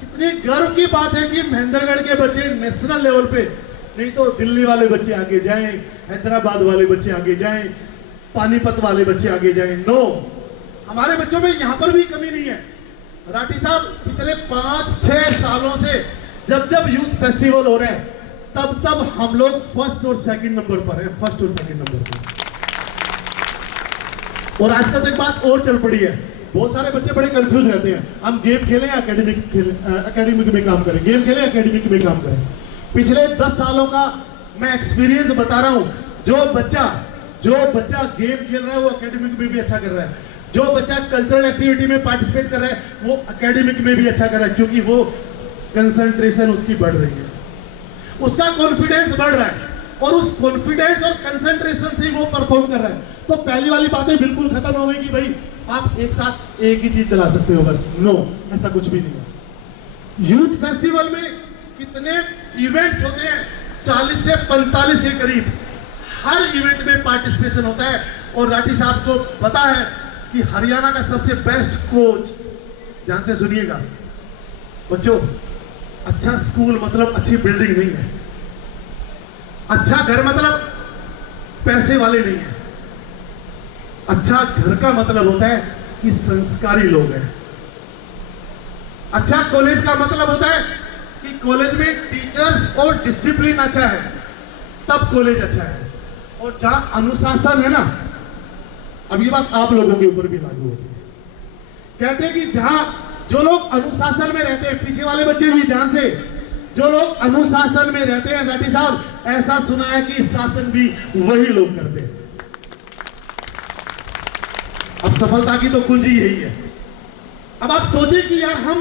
कितनी गर्व की बात है कि महेंद्रगढ़ के बच्चे नेशनल लेवल पे, नहीं तो दिल्ली वाले बच्चे आगे जाएं, हैदराबाद वाले बच्चे आगे जाएं, पानीपत वाले बच्चे आगे जाएं। नो, हमारे बच्चों में यहां पर भी कमी नहीं है। राठी साहब पिछले 5-6 सालों से जब यूथ फेस्टिवल हो रहे हैं तब हम लोग फर्स्ट और सेकंड नंबर पर है, फर्स्ट और सेकंड नंबर पर। और आजकल तो एक बात और चल पड़ी है, बहुत सारे बच्चे बड़े कंफ्यूज रहते हैं, हम गेम खेलें या एकेडमिक में काम करें, गेम खेलें एकेडमिक में काम करें। पिछले 10 सालों का मैं एक्सपीरियंस बता रहा हूं। जो बच्चा गेम खेल रहा है वो एकेडमिक में भी अच्छा कर रहा है। जो बच्चा कल्चरल एक्टिविटी में पार्टिसिपेट कर रहा है वो एकेडमिक में भी अच्छा कर रहा है, क्योंकि वो कंसंट्रेशन उसकी बढ़ रही है, उसका कॉन्फिडेंस बढ़ रहा है, और उस कॉन्फिडेंस और कंसंट्रेशन से ही वो परफॉर्म कर रहा है। तो पहली वाली बातें बिल्कुल खत्म हो गई कि भाई आप एक साथ एक ही चीज चला सकते हो बस। नो, ऐसा कुछ भी नहीं है। यूथ फेस्टिवल में कितने इवेंट्स होते हैं, 40 से 45 के करीब। हर इवेंट में पार्टिसिपेशन होता है। और राठी साहब को पता है कि हरियाणा का सबसे बेस्ट कोच, ध्यान से सुनिएगा बच्चों, अच्छा स्कूल मतलब अच्छी बिल्डिंग नहीं है, अच्छा घर मतलब पैसे वाले नहीं है। अच्छा घर का मतलब होता है कि संस्कारी लोग हैं। अच्छा कॉलेज का मतलब होता है कि कॉलेज में टीचर्स और डिसिप्लिन अच्छा है, तब कॉलेज अच्छा है। और जहां अनुशासन है ना, अब ये बात आप लोगों के ऊपर भी लागू होती है। कहते हैं कि जहां जो लोग अनुशासन में रहते हैं, पीछे वाले बच्चे भी ध्यान से, जो लोग अनुशासन में रहते हैं, राठी साहब ऐसा सुना है कि शासन भी वही लोग करते हैं। अब सफलता की तो कुंजी यही है। अब आप सोचें कि यार हम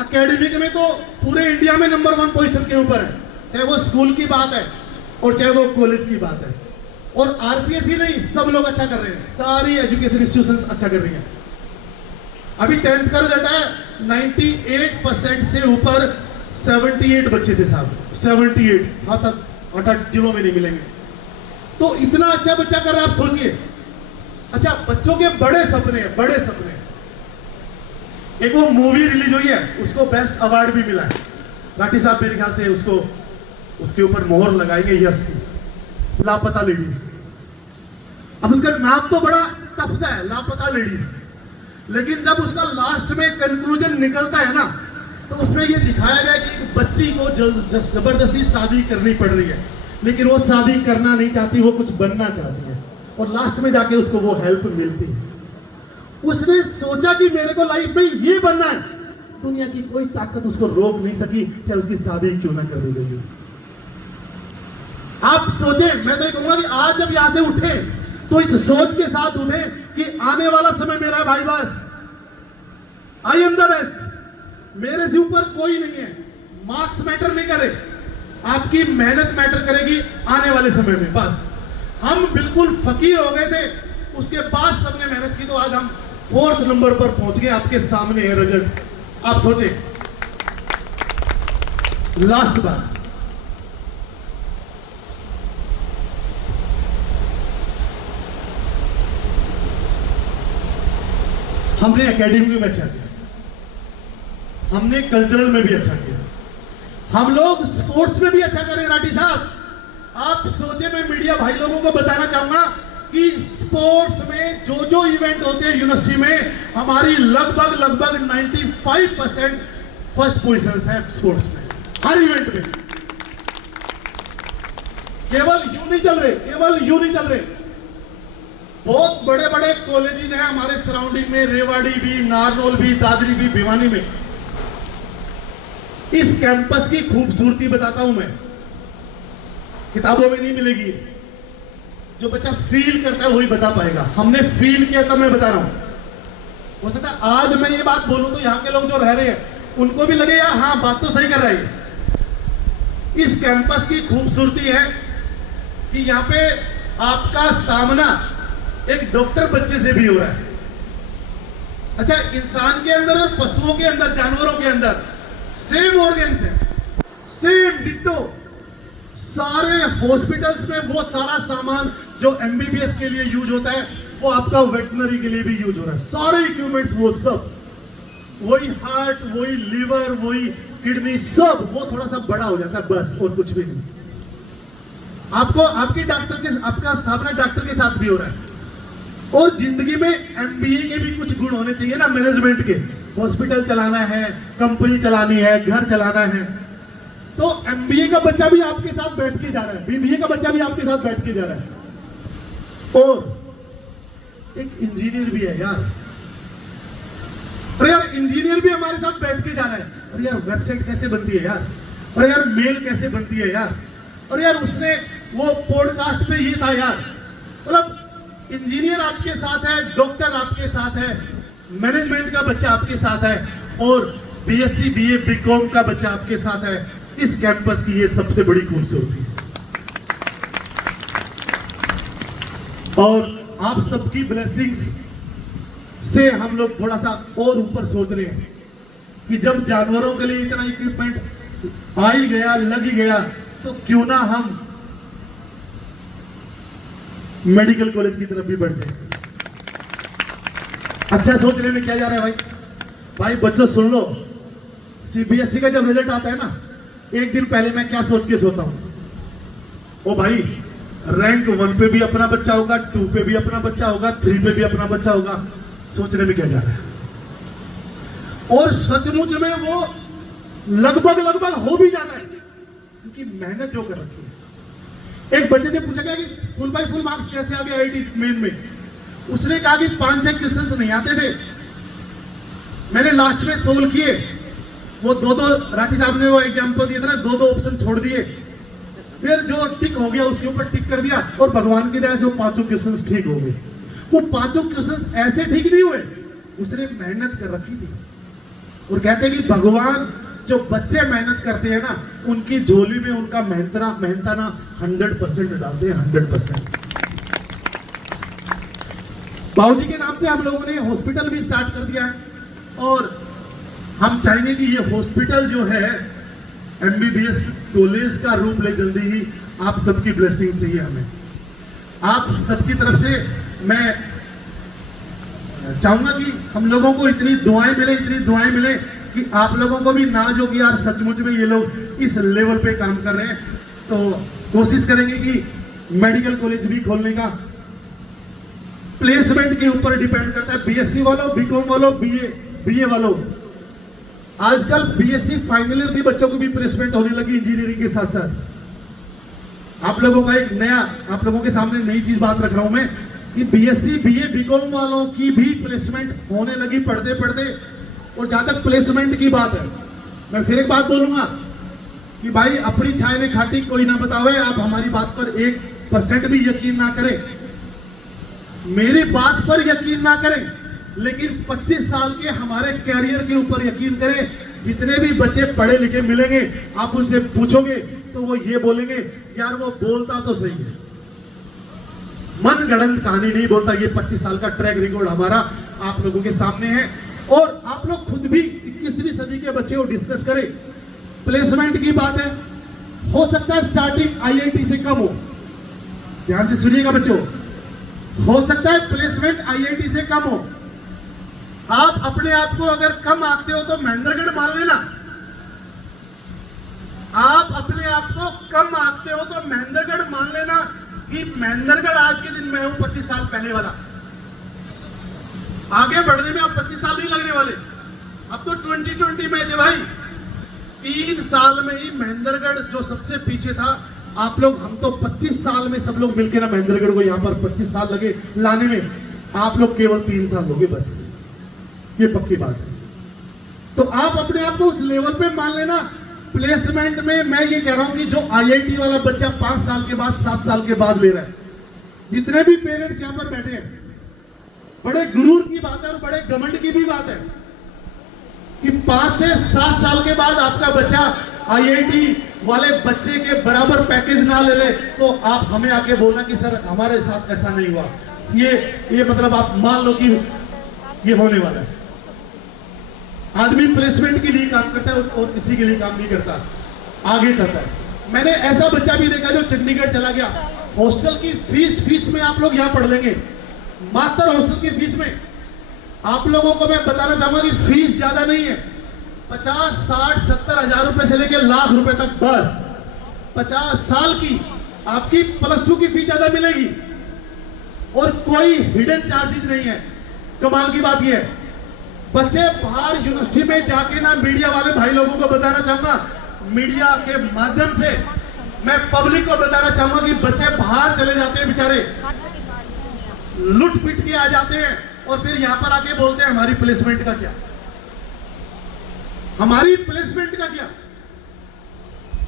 एकेडमिक में तो पूरे इंडिया में नंबर 1 पोजीशन के ऊपर है, चाहे वो स्कूल की बात है और चाहे वो कॉलेज की बात है। और आरपीएस ही नहीं, सब लोग अच्छा कर रहे हैं, सारी एजुकेशन इंस्टीट्यूशंस अच्छा कर रही हैं। अभी 10th का रिजल्ट है, 98% से ऊपर 78 बच्चे थे साहब, 78, 7-8 जिलों में नहीं मिलेंगे। तो इतना अच्छा बच्चा कर रहा है, आप सोचिए। अच्छा, बच्चों के बड़े सपने हैं, बड़े सपने। एक वो मूवी रिलीज हुई है, उसको बेस्ट अवार्ड भी मिला है। राठी साहब मेरे ख्याल से उसके ऊपर मोहर लगाएंगे यस की, लापता लेडीज। अब उसका नाम तो बड़ा टफ सा है, लापता लेडीज, लेकिन जब उसका लास्ट में कंक्लूजन निकलता है ना, तो उसमें ये दिखाया गया कि एक बच्ची को जबरदस्ती शादी करनी पड़ रही है, लेकिन वो शादी करना नहीं चाहती, वो कुछ बनना चाहती है, और लास्ट में जाके उसको वो हेल्प मिलती है। उसने सोचा कि मेरे को लाइफ में ये बनना है, दुनिया की कोई ताकत उसको रोक नहीं सकी, चाहे उसकी शादी क्यों ना कर दी गई। आप सोचे, मैं तो ये कहूंगा कि आज जब यहां से उठे तो इस सोच के साथ उठे कि आने वाला समय मेरा है भाई, बस आई एम द बेस्ट, मेरे से ऊपर कोई नहीं है। मार्क्स मैटर नहीं करे, आपकी मेहनत मैटर करेगी आने वाले समय में। बस हम बिल्कुल फकीर हो गए थे, उसके बाद सबने मेहनत की, तो आज हम 4th नंबर पर पहुंच गए। आपके सामने है रिजल्ट। आप सोचे, लास्ट बार हमने एकेडमी में अच्छा किया, हमने कल्चरल में भी अच्छा किया, हम लोग स्पोर्ट्स में भी अच्छा करें। राठी साहब आप सोचे, मैं मीडिया भाई लोगों को बताना चाहूंगा कि स्पोर्ट्स में जो इवेंट होते हैं यूनिवर्सिटी में, हमारी लगभग 95% फर्स्ट पोजीशंस है स्पोर्ट्स में, हर इवेंट में। केवल यूं नहीं चल रहे, बहुत बड़े बड़े कॉलेजेस हैं हमारे सराउंडिंग में, रेवाड़ी भी, नारनौल भी, दादरी भी, भिवानी में। इस कैंपस की खूबसूरती बताता हूं मैं, किताबों में नहीं मिलेगी। जो बच्चा फील करता है वही बता पाएगा। हमने फील किया तब मैं बता रहा हूं। हो सकता है आज मैं ये बात बोलूं तो यहां के लोग जो रह रहे हैं उनको भी लगे यार हाँ बात तो सही कर रहा है। इस कैंपस की खूबसूरती है कि यहां पे आपका सामना एक डॉक्टर बच्चे से भी हो रहा है। अच्छा, इंसान के अंदर और पशुओं के अंदर, जानवरों के अंदर सेम ऑर्गन्स है, सेम डिट्टो। सारे हॉस्पिटल्स में वो सारा सामान जो एमबीबीएस के लिए यूज होता है वो आपका वेटनरी के लिए भी यूज हो रहा है। सारे इक्विपमेंट्स वो सब, वही हार्ट, वही लीवर, वही किडनी, सब वो थोड़ा सा बड़ा हो जाता है बस, और कुछ भी नहीं। आपको आपके डॉक्टर के, आपका सामना डॉक्टर के साथ भी हो रहा है। और जिंदगी में एमबीए के भी कुछ गुण होने चाहिए ना, मैनेजमेंट के। हॉस्पिटल चलाना है, कंपनी चलानी है, घर चलाना है, तो एमबीए का बच्चा भी आपके साथ बैठ के जा रहा है, बीबीए का बच्चा भी आपके साथ बैठ के जा रहा है। और एक इंजीनियर भी है यार, अरे यार इंजीनियर भी हमारे साथ बैठ के जा रहा है। अरे यार वेबसाइट कैसे बनती है यार, अरे यार मेल कैसे बनती है यार, अरे यार उसने वो पॉडकास्ट पे ये था यार। मतलब इंजीनियर आपके साथ है, डॉक्टर आपके साथ है, मैनेजमेंट का बच्चा आपके साथ है, और बीएससी बीए बीकॉम का बच्चा आपके साथ है। इस कैंपस की ये सबसे बड़ी खूबसूरती है। और आप सबकी ब्लेसिंग्स से हम लोग थोड़ा सा और ऊपर सोच रहे हैं कि जब जानवरों के लिए इतना इक्विपमेंट आ ही गया, लग ही गया, तो क्यों ना हम मेडिकल कॉलेज की तरफ भी बढ़ जाए। अच्छा सोचने में क्या जा रहा है भाई? भाई बच्चों सुन लो, सीबीएसई का जब रिजल्ट आता है ना, एक दिन पहले मैं क्या सोच के सोता हूं, ओ भाई रैंक 1 पे भी अपना बच्चा होगा, 2 पे भी अपना बच्चा होगा, 3 पे भी अपना बच्चा होगा। सोचने में क्या जा रहा है? और सचमुच में वो लगभग हो भी जाता है, क्योंकि मेहनत जो कर रखी है। एक बच्चे से पूछा गया कि फुल बाय फुल मार्क्स कैसे आ गए आईआईटी मेन में? उसने कहा कि 5-6 क्वेश्चंस नहीं आते थे, मैंने लास्ट में सोल्व किए। वो 2-2 राठी साहब ने वो एग्जाम्पल दिए थे ना, 2-2 ऑप्शन छोड़ दिए, फिर जो टिक हो गया उसके ऊपर टिक कर दिया, और भगवान की दया से वो 5 क्वेश्चंस ठीक हो गए। वो 5 क्वेश्चंस ऐसे ठीक नहीं हुए, उसने मेहनत कर रखी थी। और कहते हैं कि भगवान जो बच्चे मेहनत करते हैं ना, उनकी झोली में उनका मेहनताना 100% डालते हैं, 100%। बाबूजी के नाम से हम लोगों ने हॉस्पिटल भी स्टार्ट कर दिया है, और हम चाहेंगे कि ये हॉस्पिटल जो है एमबीबीएस कॉलेज का रूप ले जल्दी ही। आप सबकी ब्लेसिंग चाहिए हमें, आप सबकी तरफ से मैं चाहूंगा कि हम लोगों को इतनी दुआएं मिले कि आप लोगों को भी नाज हो कि यार सचमुच में ये लोग इस लेवल पे काम कर रहे हैं। तो कोशिश करेंगे कि मेडिकल कॉलेज भी खोलने का। प्लेसमेंट के ऊपर डिपेंड करता है, बीएससी वालों, बीकॉम वालों, बीए वालों। आजकल बीएससी फाइनल ईयर के बच्चों को भी प्लेसमेंट होने लगी इंजीनियरिंग के साथ साथ। आप लोगों का एक नया, आप लोगों के सामने नई चीज बात रख रहा हूं मैं कि बीएससी बीए बीकॉम वालों की भी प्लेसमेंट होने लगी पढ़ते पढ़ते। और जहां तक प्लेसमेंट की बात है, मैं फिर एक बात बोलूंगा कि भाई अपनी छाया में खाटी कोई ना बतावे। आप हमारी बात पर 1% भी यकीन ना करें, मेरी बात पर यकीन ना करें, लेकिन 25 साल के हमारे कैरियर के ऊपर यकीन करें। जितने भी बच्चे पढ़े लिखे मिलेंगे, आप उनसे पूछोगे तो वो ये बोलेंगे यार वो बोलता तो सही है, मन गढ़ंत कहानी नहीं बोलता। ये 25 साल का ट्रैक रिकॉर्ड हमारा आप लोगों के सामने है। और आप लोग खुद भी 21वीं सदी के बच्चे को डिस्कस करें। प्लेसमेंट की बात है, हो सकता है स्टार्टिंग आईआईटी से कम हो, ध्यान से सुनिएगा बच्चों, हो सकता है प्लेसमेंट आईआईटी से कम हो। आप अपने आप को अगर कम आंकते हो तो महेंद्रगढ़ मान लेना। आप अपने आप को कम आंकते हो तो महेंद्रगढ़ मान लेना कि महेंद्रगढ़ आज के दिन मैं हूं 25 साल पहले वाला। आगे बढ़ने में अब 25 साल नहीं लगने वाले, अब तो 2020 मैच है भाई। 3 साल में ही महेंद्रगढ़ जो सबसे पीछे था आप लोग, हम तो 25 साल में सब लोग मिलकर ना महेंद्रगढ़ को यहाँ पर 25 साल लगे लाने में, आप लोग केवल 3 साल लोगे बस, ये पक्की बात है। तो आप अपने आप को उस लेवल पे मान लेना। प्लेसमेंट में मैं ये कह रहा हूं कि जो IIT वाला बच्चा 5 साल के बाद 7 साल के बाद ले रहा है, जितने भी पेरेंट्स यहाँ पर बैठे हैं, बड़े गुरूर की बात है और बड़े घमंड की भी बात है कि 5 से 7 साल के बाद आपका बच्चा IIT वाले बच्चे के बराबर पैकेज ना ले ले, तो आप हमें आके बोलना कि सर हमारे साथ ऐसा नहीं हुआ। ये मतलब आप मान लो कि ये होने वाला है। आदमी प्लेसमेंट के लिए काम करता है और किसी के लिए काम नहीं करता, आगे चलता है। मैंने ऐसा बच्चा भी देखा जो चंडीगढ़ चला गया, हॉस्टल की फीस में आप लोग यहाँ पढ़ लेंगे, मात्र हॉस्टल की फीस में। आप लोगों को मैं बताना चाहूंगा कि फीस ज्यादा नहीं है, 50, 60, 70 हजार रुपए से लेकर लाख रुपए तक, बस 50 साल की आपकी +2 की फीस ज्यादा मिलेगी और कोई हिडन चार्जेस नहीं है। कमाल की बात यह है, बच्चे बाहर यूनिवर्सिटी में जाके ना, मीडिया वाले भाई लोगों को बताना चाहूंगा, मीडिया के माध्यम से मैं पब्लिक को बताना चाहूंगा कि बच्चे बाहर चले जाते हैं बेचारे, लुट पिट के आ जाते हैं और फिर यहां पर आके बोलते हैं हमारी प्लेसमेंट का क्या, हमारी प्लेसमेंट का क्या।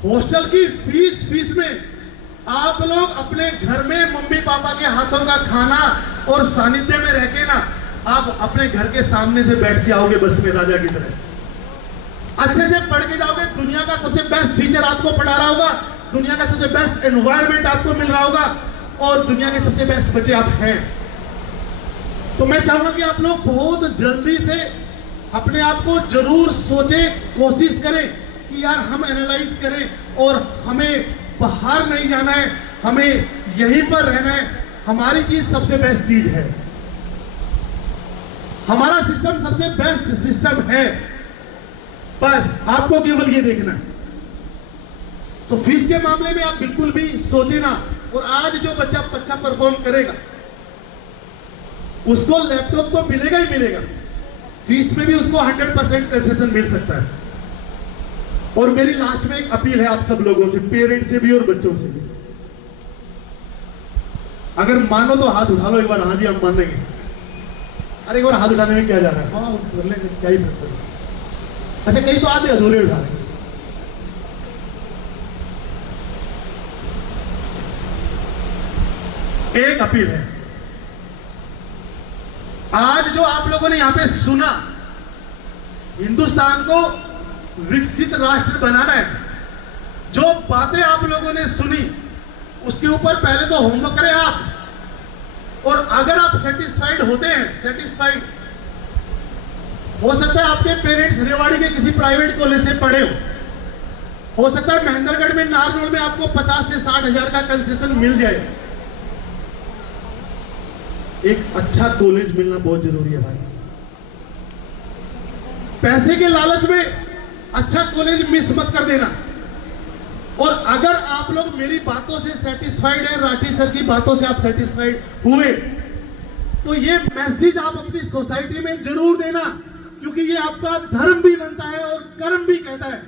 हॉस्टल की फीस में आप लोग अपने घर में मम्मी पापा के हाथों का खाना और सानिध्य में रह के ना, आप अपने घर के सामने से बैठ के आओगे बस में राजा की तरह, अच्छे से पढ़ के जाओगे, दुनिया का सबसे बेस्ट टीचर आपको पढ़ा रहा होगा, दुनिया का सबसे बेस्ट एनवायरनमेंट आपको मिल रहा होगा और दुनिया के सबसे बेस्ट बच्चे आप हैं। तो मैं चाहूंगा कि आप लोग बहुत जल्दी से अपने आप को जरूर सोचें, कोशिश करें कि यार हम एनालाइज करें और हमें बाहर नहीं जाना है, हमें यहीं पर रहना है, हमारी चीज सबसे बेस्ट चीज है, हमारा सिस्टम सबसे बेस्ट सिस्टम है, बस आपको केवल ये देखना है। तो फीस के मामले में आप बिल्कुल भी सोचे ना। और आज जो बच्चा अच्छा परफॉर्म करेगा उसको लैपटॉप तो मिलेगा ही मिलेगा, फीस में भी उसको 100% कंसेशन मिल सकता है। और मेरी लास्ट में एक अपील है आप सब लोगों से, पेरेंट्स से भी और बच्चों से भी, अगर मानो तो हाथ उठा लो एक बार। हाँ जी हम मान लेंगे। अरे एक बार हाथ उठाने में क्या जा रहा है, हाँ कर लेंगे, क्या ही फर्क पड़ेगा। अच्छा कहीं तो आधे अधूरे उठा रहे हैं। एक अपील है, आज जो आप लोगों ने यहां पे सुना, हिंदुस्तान को विकसित राष्ट्र बनाना है, जो बातें आप लोगों ने सुनी उसके ऊपर पहले तो होमवर्क करें आप। और अगर आप सेटिस्फाइड होते हैं, सेटिस्फाइड हो सकता है आपके पेरेंट्स रेवाड़ी के किसी प्राइवेट कॉलेज से पढ़े हो सकता है महेंद्रगढ़ में नारनौल में आपको 50 से 60 हजार का कंसेशन मिल जाए। एक अच्छा कॉलेज मिलना बहुत जरूरी है भाई, पैसे के लालच में अच्छा कॉलेज मिस मत कर देना। और अगर आप लोग मेरी बातों से सेटिस्फाइड हैं, राठी सर की बातों से आप सेटिस्फाइड हुए, तो ये मैसेज आप अपनी सोसाइटी में जरूर देना, क्योंकि ये आपका धर्म भी बनता है और कर्म भी कहता है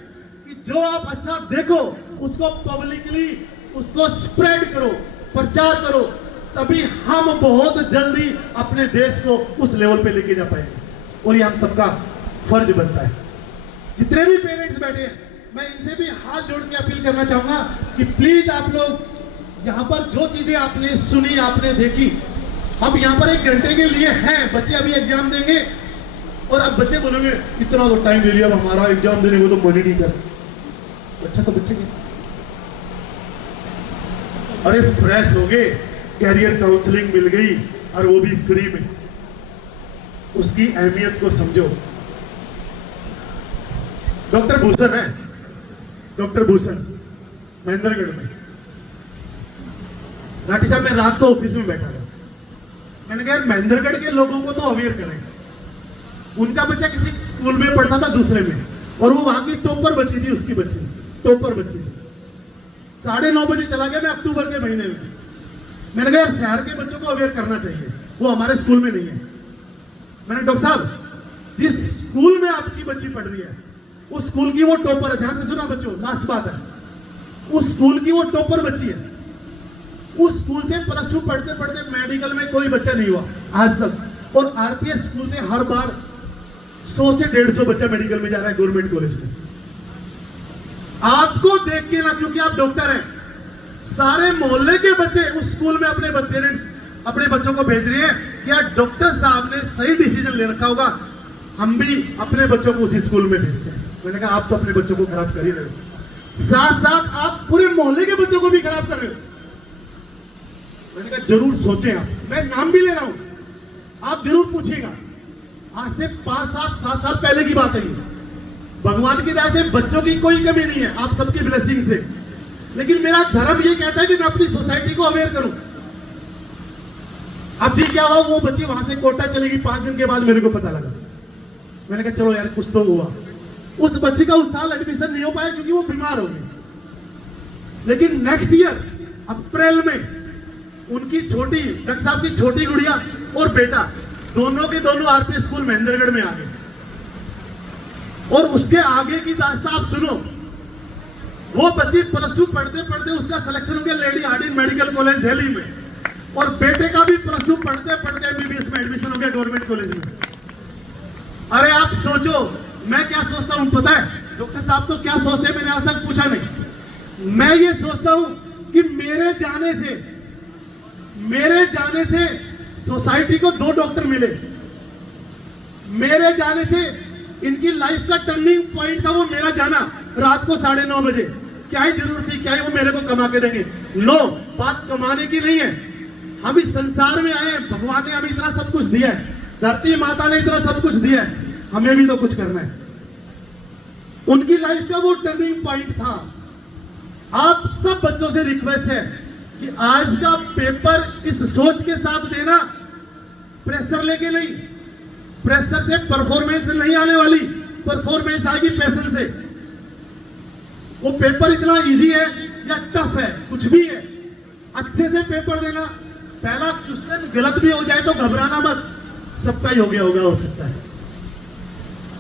कि जो आप अच्छा देखो उसको पब्लिकली उसको स्प्रेड करो, प्रचार करो, तभी हम बहुत जल्दी अपने देश को उस लेवल पे लेके जा पाएंगे। और ये हम सबका फर्ज बनता है। जितने भी पेरेंट्स बैठे हैं, मैं इनसे भी हाथ जोड़ के अपील करना चाहूंगा कि प्लीज आप लोग यहाँ पर जो चीजें आपने सुनी, आपने देखी, अब यहाँ पर 1 घंटे के लिए हैं, बच्चे अभी एग्जाम देंगे और अब बच्चे बोलेंगे इतना तो टाइम ले लिया, अब हमारा एग्जाम देने को तो मन ही नहीं कर। अच्छा तो बच्चे के अरे फ्रेश हो गए, कैरियर काउंसलिंग मिल गई और वो भी फ्री में, उसकी अहमियत को समझो। डॉक्टर भूषण है, डॉक्टर भूषण महेंद्रगढ़ में, राठी साहब मैं रात को ऑफिस में बैठा था, मैंने कहा महेंद्रगढ़ के लोगों को तो अवेयर करें। उनका बच्चा किसी स्कूल में पढ़ता था दूसरे में, और वो वहां की टॉपर बच्ची थी, उसकी बच्ची टॉपर बच्ची थी। 9:30 बजे चला गया मैं अक्टूबर के महीने में। मैंने कहा शहर के बच्चों को अवेयर करना चाहिए, वो हमारे स्कूल में नहीं है। मैंने डॉक्टर साहब जिस स्कूल में आपकी बच्ची पढ़ रही है उस स्कूल की वो टॉपर है, ध्यान से सुना बच्चों, लास्ट बात है, उस स्कूल की वो टॉपर बच्ची है। उस स्कूल से प्लस 2 पढ़ते पढ़ते मेडिकल में कोई बच्चा नहीं हुआ आज तक। और आरपीएस स्कूल से हर बार 100 से 150 बच्चा मेडिकल में जा रहा है गवर्नमेंट कॉलेज में। आपको देख के ना, क्योंकि आप डॉक्टर हैं, सारे मोहल्ले के बच्चे उस स्कूल में अपने पेरेंट्स अपने बच्चों को भेज रहे हैं कि यार डॉक्टर साहब ने सही डिसीजन ले रखा होगा, हम भी अपने बच्चों को उसी स्कूल में भेजते हैं। मैंने कहा आप तो अपने बच्चों को खराब कर ही रहे हो, साथ साथ आप पूरे मोहल्ले के बच्चों को भी खराब कर रहे हो। मैंने कहा जरूर सोचें आप, मैं नाम भी ले रहा हूं, आप जरूर पूछिएगा। आज से 5, 7, 7 साल पहले की बात है ये। भगवान की दया से बच्चों की कोई कमी नहीं है, आप सबकी ब्लेसिंग से। लेकिन मेरा धर्म ये कहता है कि मैं अपनी सोसाइटी को अवेयर करूं। अब जी क्या हुआ, वो बच्ची वहां से कोटा चलेगी, 5 दिन के बाद मेरे को पता लगा। मैंने कहा चलो यार कुछ तो हुआ। उस बच्ची का उस साल एडमिशन नहीं हो पाया क्योंकि वो बीमार हो गई। लेकिन नेक्स्ट ईयर अप्रैल में उनकी छोटी डॉक्टर साहब की छोटी गुड़िया और बेटा दोनों के दोनों आरपीएस स्कूल महेंद्रगढ़ में आ गए। और उसके आगे की दास्तां आप सुनो। वो बच्ची प्लस 2 पढ़ते पढ़ते उसका सिलेक्शन हो गया lady Hardinge medical college Delhi में, और बेटे का भी प्लस 2 पढ़ते पढ़ते एमबीबीएस में एडमिशन हो गया गवर्नमेंट कॉलेज में। अरे आप सोचो मैं क्या सोचता हूं पता है? डॉक्टर साहब तो क्या सोचते हैं मैंने आज तक पूछा नहीं। मैं ये सोचता हूं कि मेरे जाने से सोसाइटी को 2 डॉक्टर मिले। मेरे जाने से इनकी लाइफ का टर्निंग पॉइंट था वो मेरा जाना रात को 9:30 बजे। क्या ही जरूरत थी, क्या ही वो मेरे को कमा के देंगे? नो, बात कमाने की नहीं है। हम इस संसार में आए हैं, भगवान ने हमें इतना सब कुछ दिया है, धरती माता ने इतना सब कुछ दिया है, हमें भी तो कुछ करना है। उनकी लाइफ का वो टर्निंग पॉइंट था। आप सब बच्चों से रिक्वेस्ट है कि आज का पेपर इस सोच के साथ देना, प्रेशर लेके नहीं। प्रेशर से परफॉर्मेंस नहीं आने वाली, परफॉर्मेंस आएगी पैशन से। वो पेपर इतना इजी है या टफ है, कुछ भी है, अच्छे से पेपर देना। पहला क्वेश्चन गलत भी हो जाए तो घबराना मत, सबका ही हो गया होगा, हो सकता है।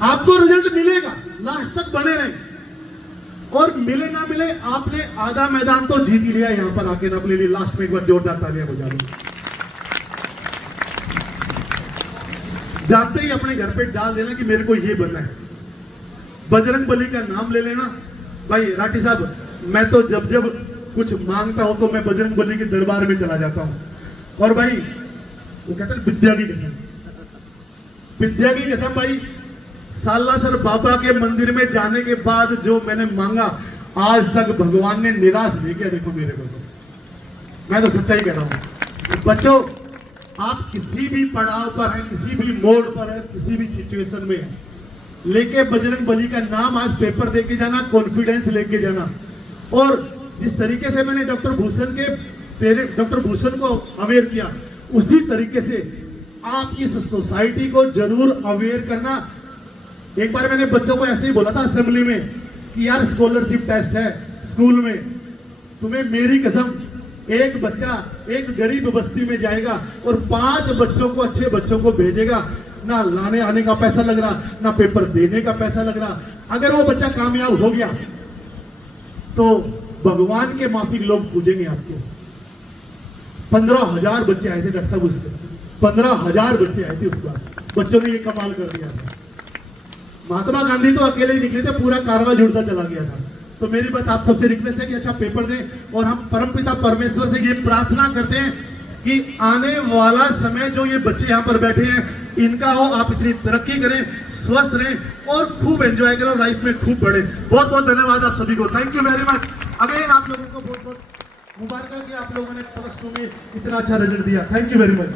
आपको रिजल्ट मिलेगा, लास्ट तक बने रहे। और मिले ना मिले, आपने आधा मैदान तो जीत ही लिया यहां पर आके ना अपने लिए। लास्ट में एक बार जोरदार तालियां बजा दो। जाते ही अपने घर पे डाल देना कि मेरे को ये बनना है। बजरंग बली का नाम ले लेना। भाई राठी साहब, मैं तो जब जब कुछ मांगता हूं तो मैं बजरंग बली के दरबार में चला जाता हूं। और भाई वो कहते हैं विद्या की कसम, विद्या की कसम भाई, सालासर बाबा के मंदिर में जाने के बाद जो मैंने मांगा आज तक भगवान ने निराश नहीं किया। देखो मेरे को तो मैं तो सच्चाई कह रहा हूं। बच्चों, आप किसी भी पड़ाव पर हैं, किसी भी मोड़ पर है, किसी भी सिचुएशन में है, लेके बजरंग बली का नाम आज पेपर देके जाना, कॉन्फिडेंस लेके जाना। और जिस तरीके से मैंने डॉक्टर भूषण को अवेयर किया, उसी तरीके से आप इस सोसाइटी को जरूर अवेयर करना। एक बार मैंने बच्चों को ऐसे ही बोला था असेंबली में कि यार स्कॉलरशिप टेस्ट है स्कूल में, तुम्हें मेरी कसम, एक बच्चा एक गरीब बस्ती में जाएगा और 5 बच्चों को, अच्छे बच्चों को भेजेगा, ना लाने आने का पैसा लग रहा, ना पेपर देने का पैसा लग रहा। अगर वो बच्चा कामयाब हो गया तो भगवान के माफिक लोग पूजेंगे आपको। 15,000 बच्चे आए थे डॉक्टर साहब, उससे 15,000 बच्चे आए थे उस बार। बच्चों ने ये कमाल कर दिया था। महात्मा गांधी तो अकेले ही निकले थे, पूरा कारवा जुड़ता चला गया था। तो मेरी बस आप सबसे रिक्वेस्ट है कि अच्छा पेपर दें। और हम परमपिता परमेश्वर से ये प्रार्थना करते हैं कि आने वाला समय जो ये बच्चे यहाँ पर बैठे हैं इनका हो, आप इतनी तरक्की करें, स्वस्थ रहें और खूब एंजॉय करें, लाइफ में खूब बढ़े। बहुत बहुत धन्यवाद आप सभी को, thank you very much. Again आप लोगों को बहुत बहुत मुबारक कि आप लोगों ने +2 में इतना अच्छा रिजल्ट दिया। Thank you very much.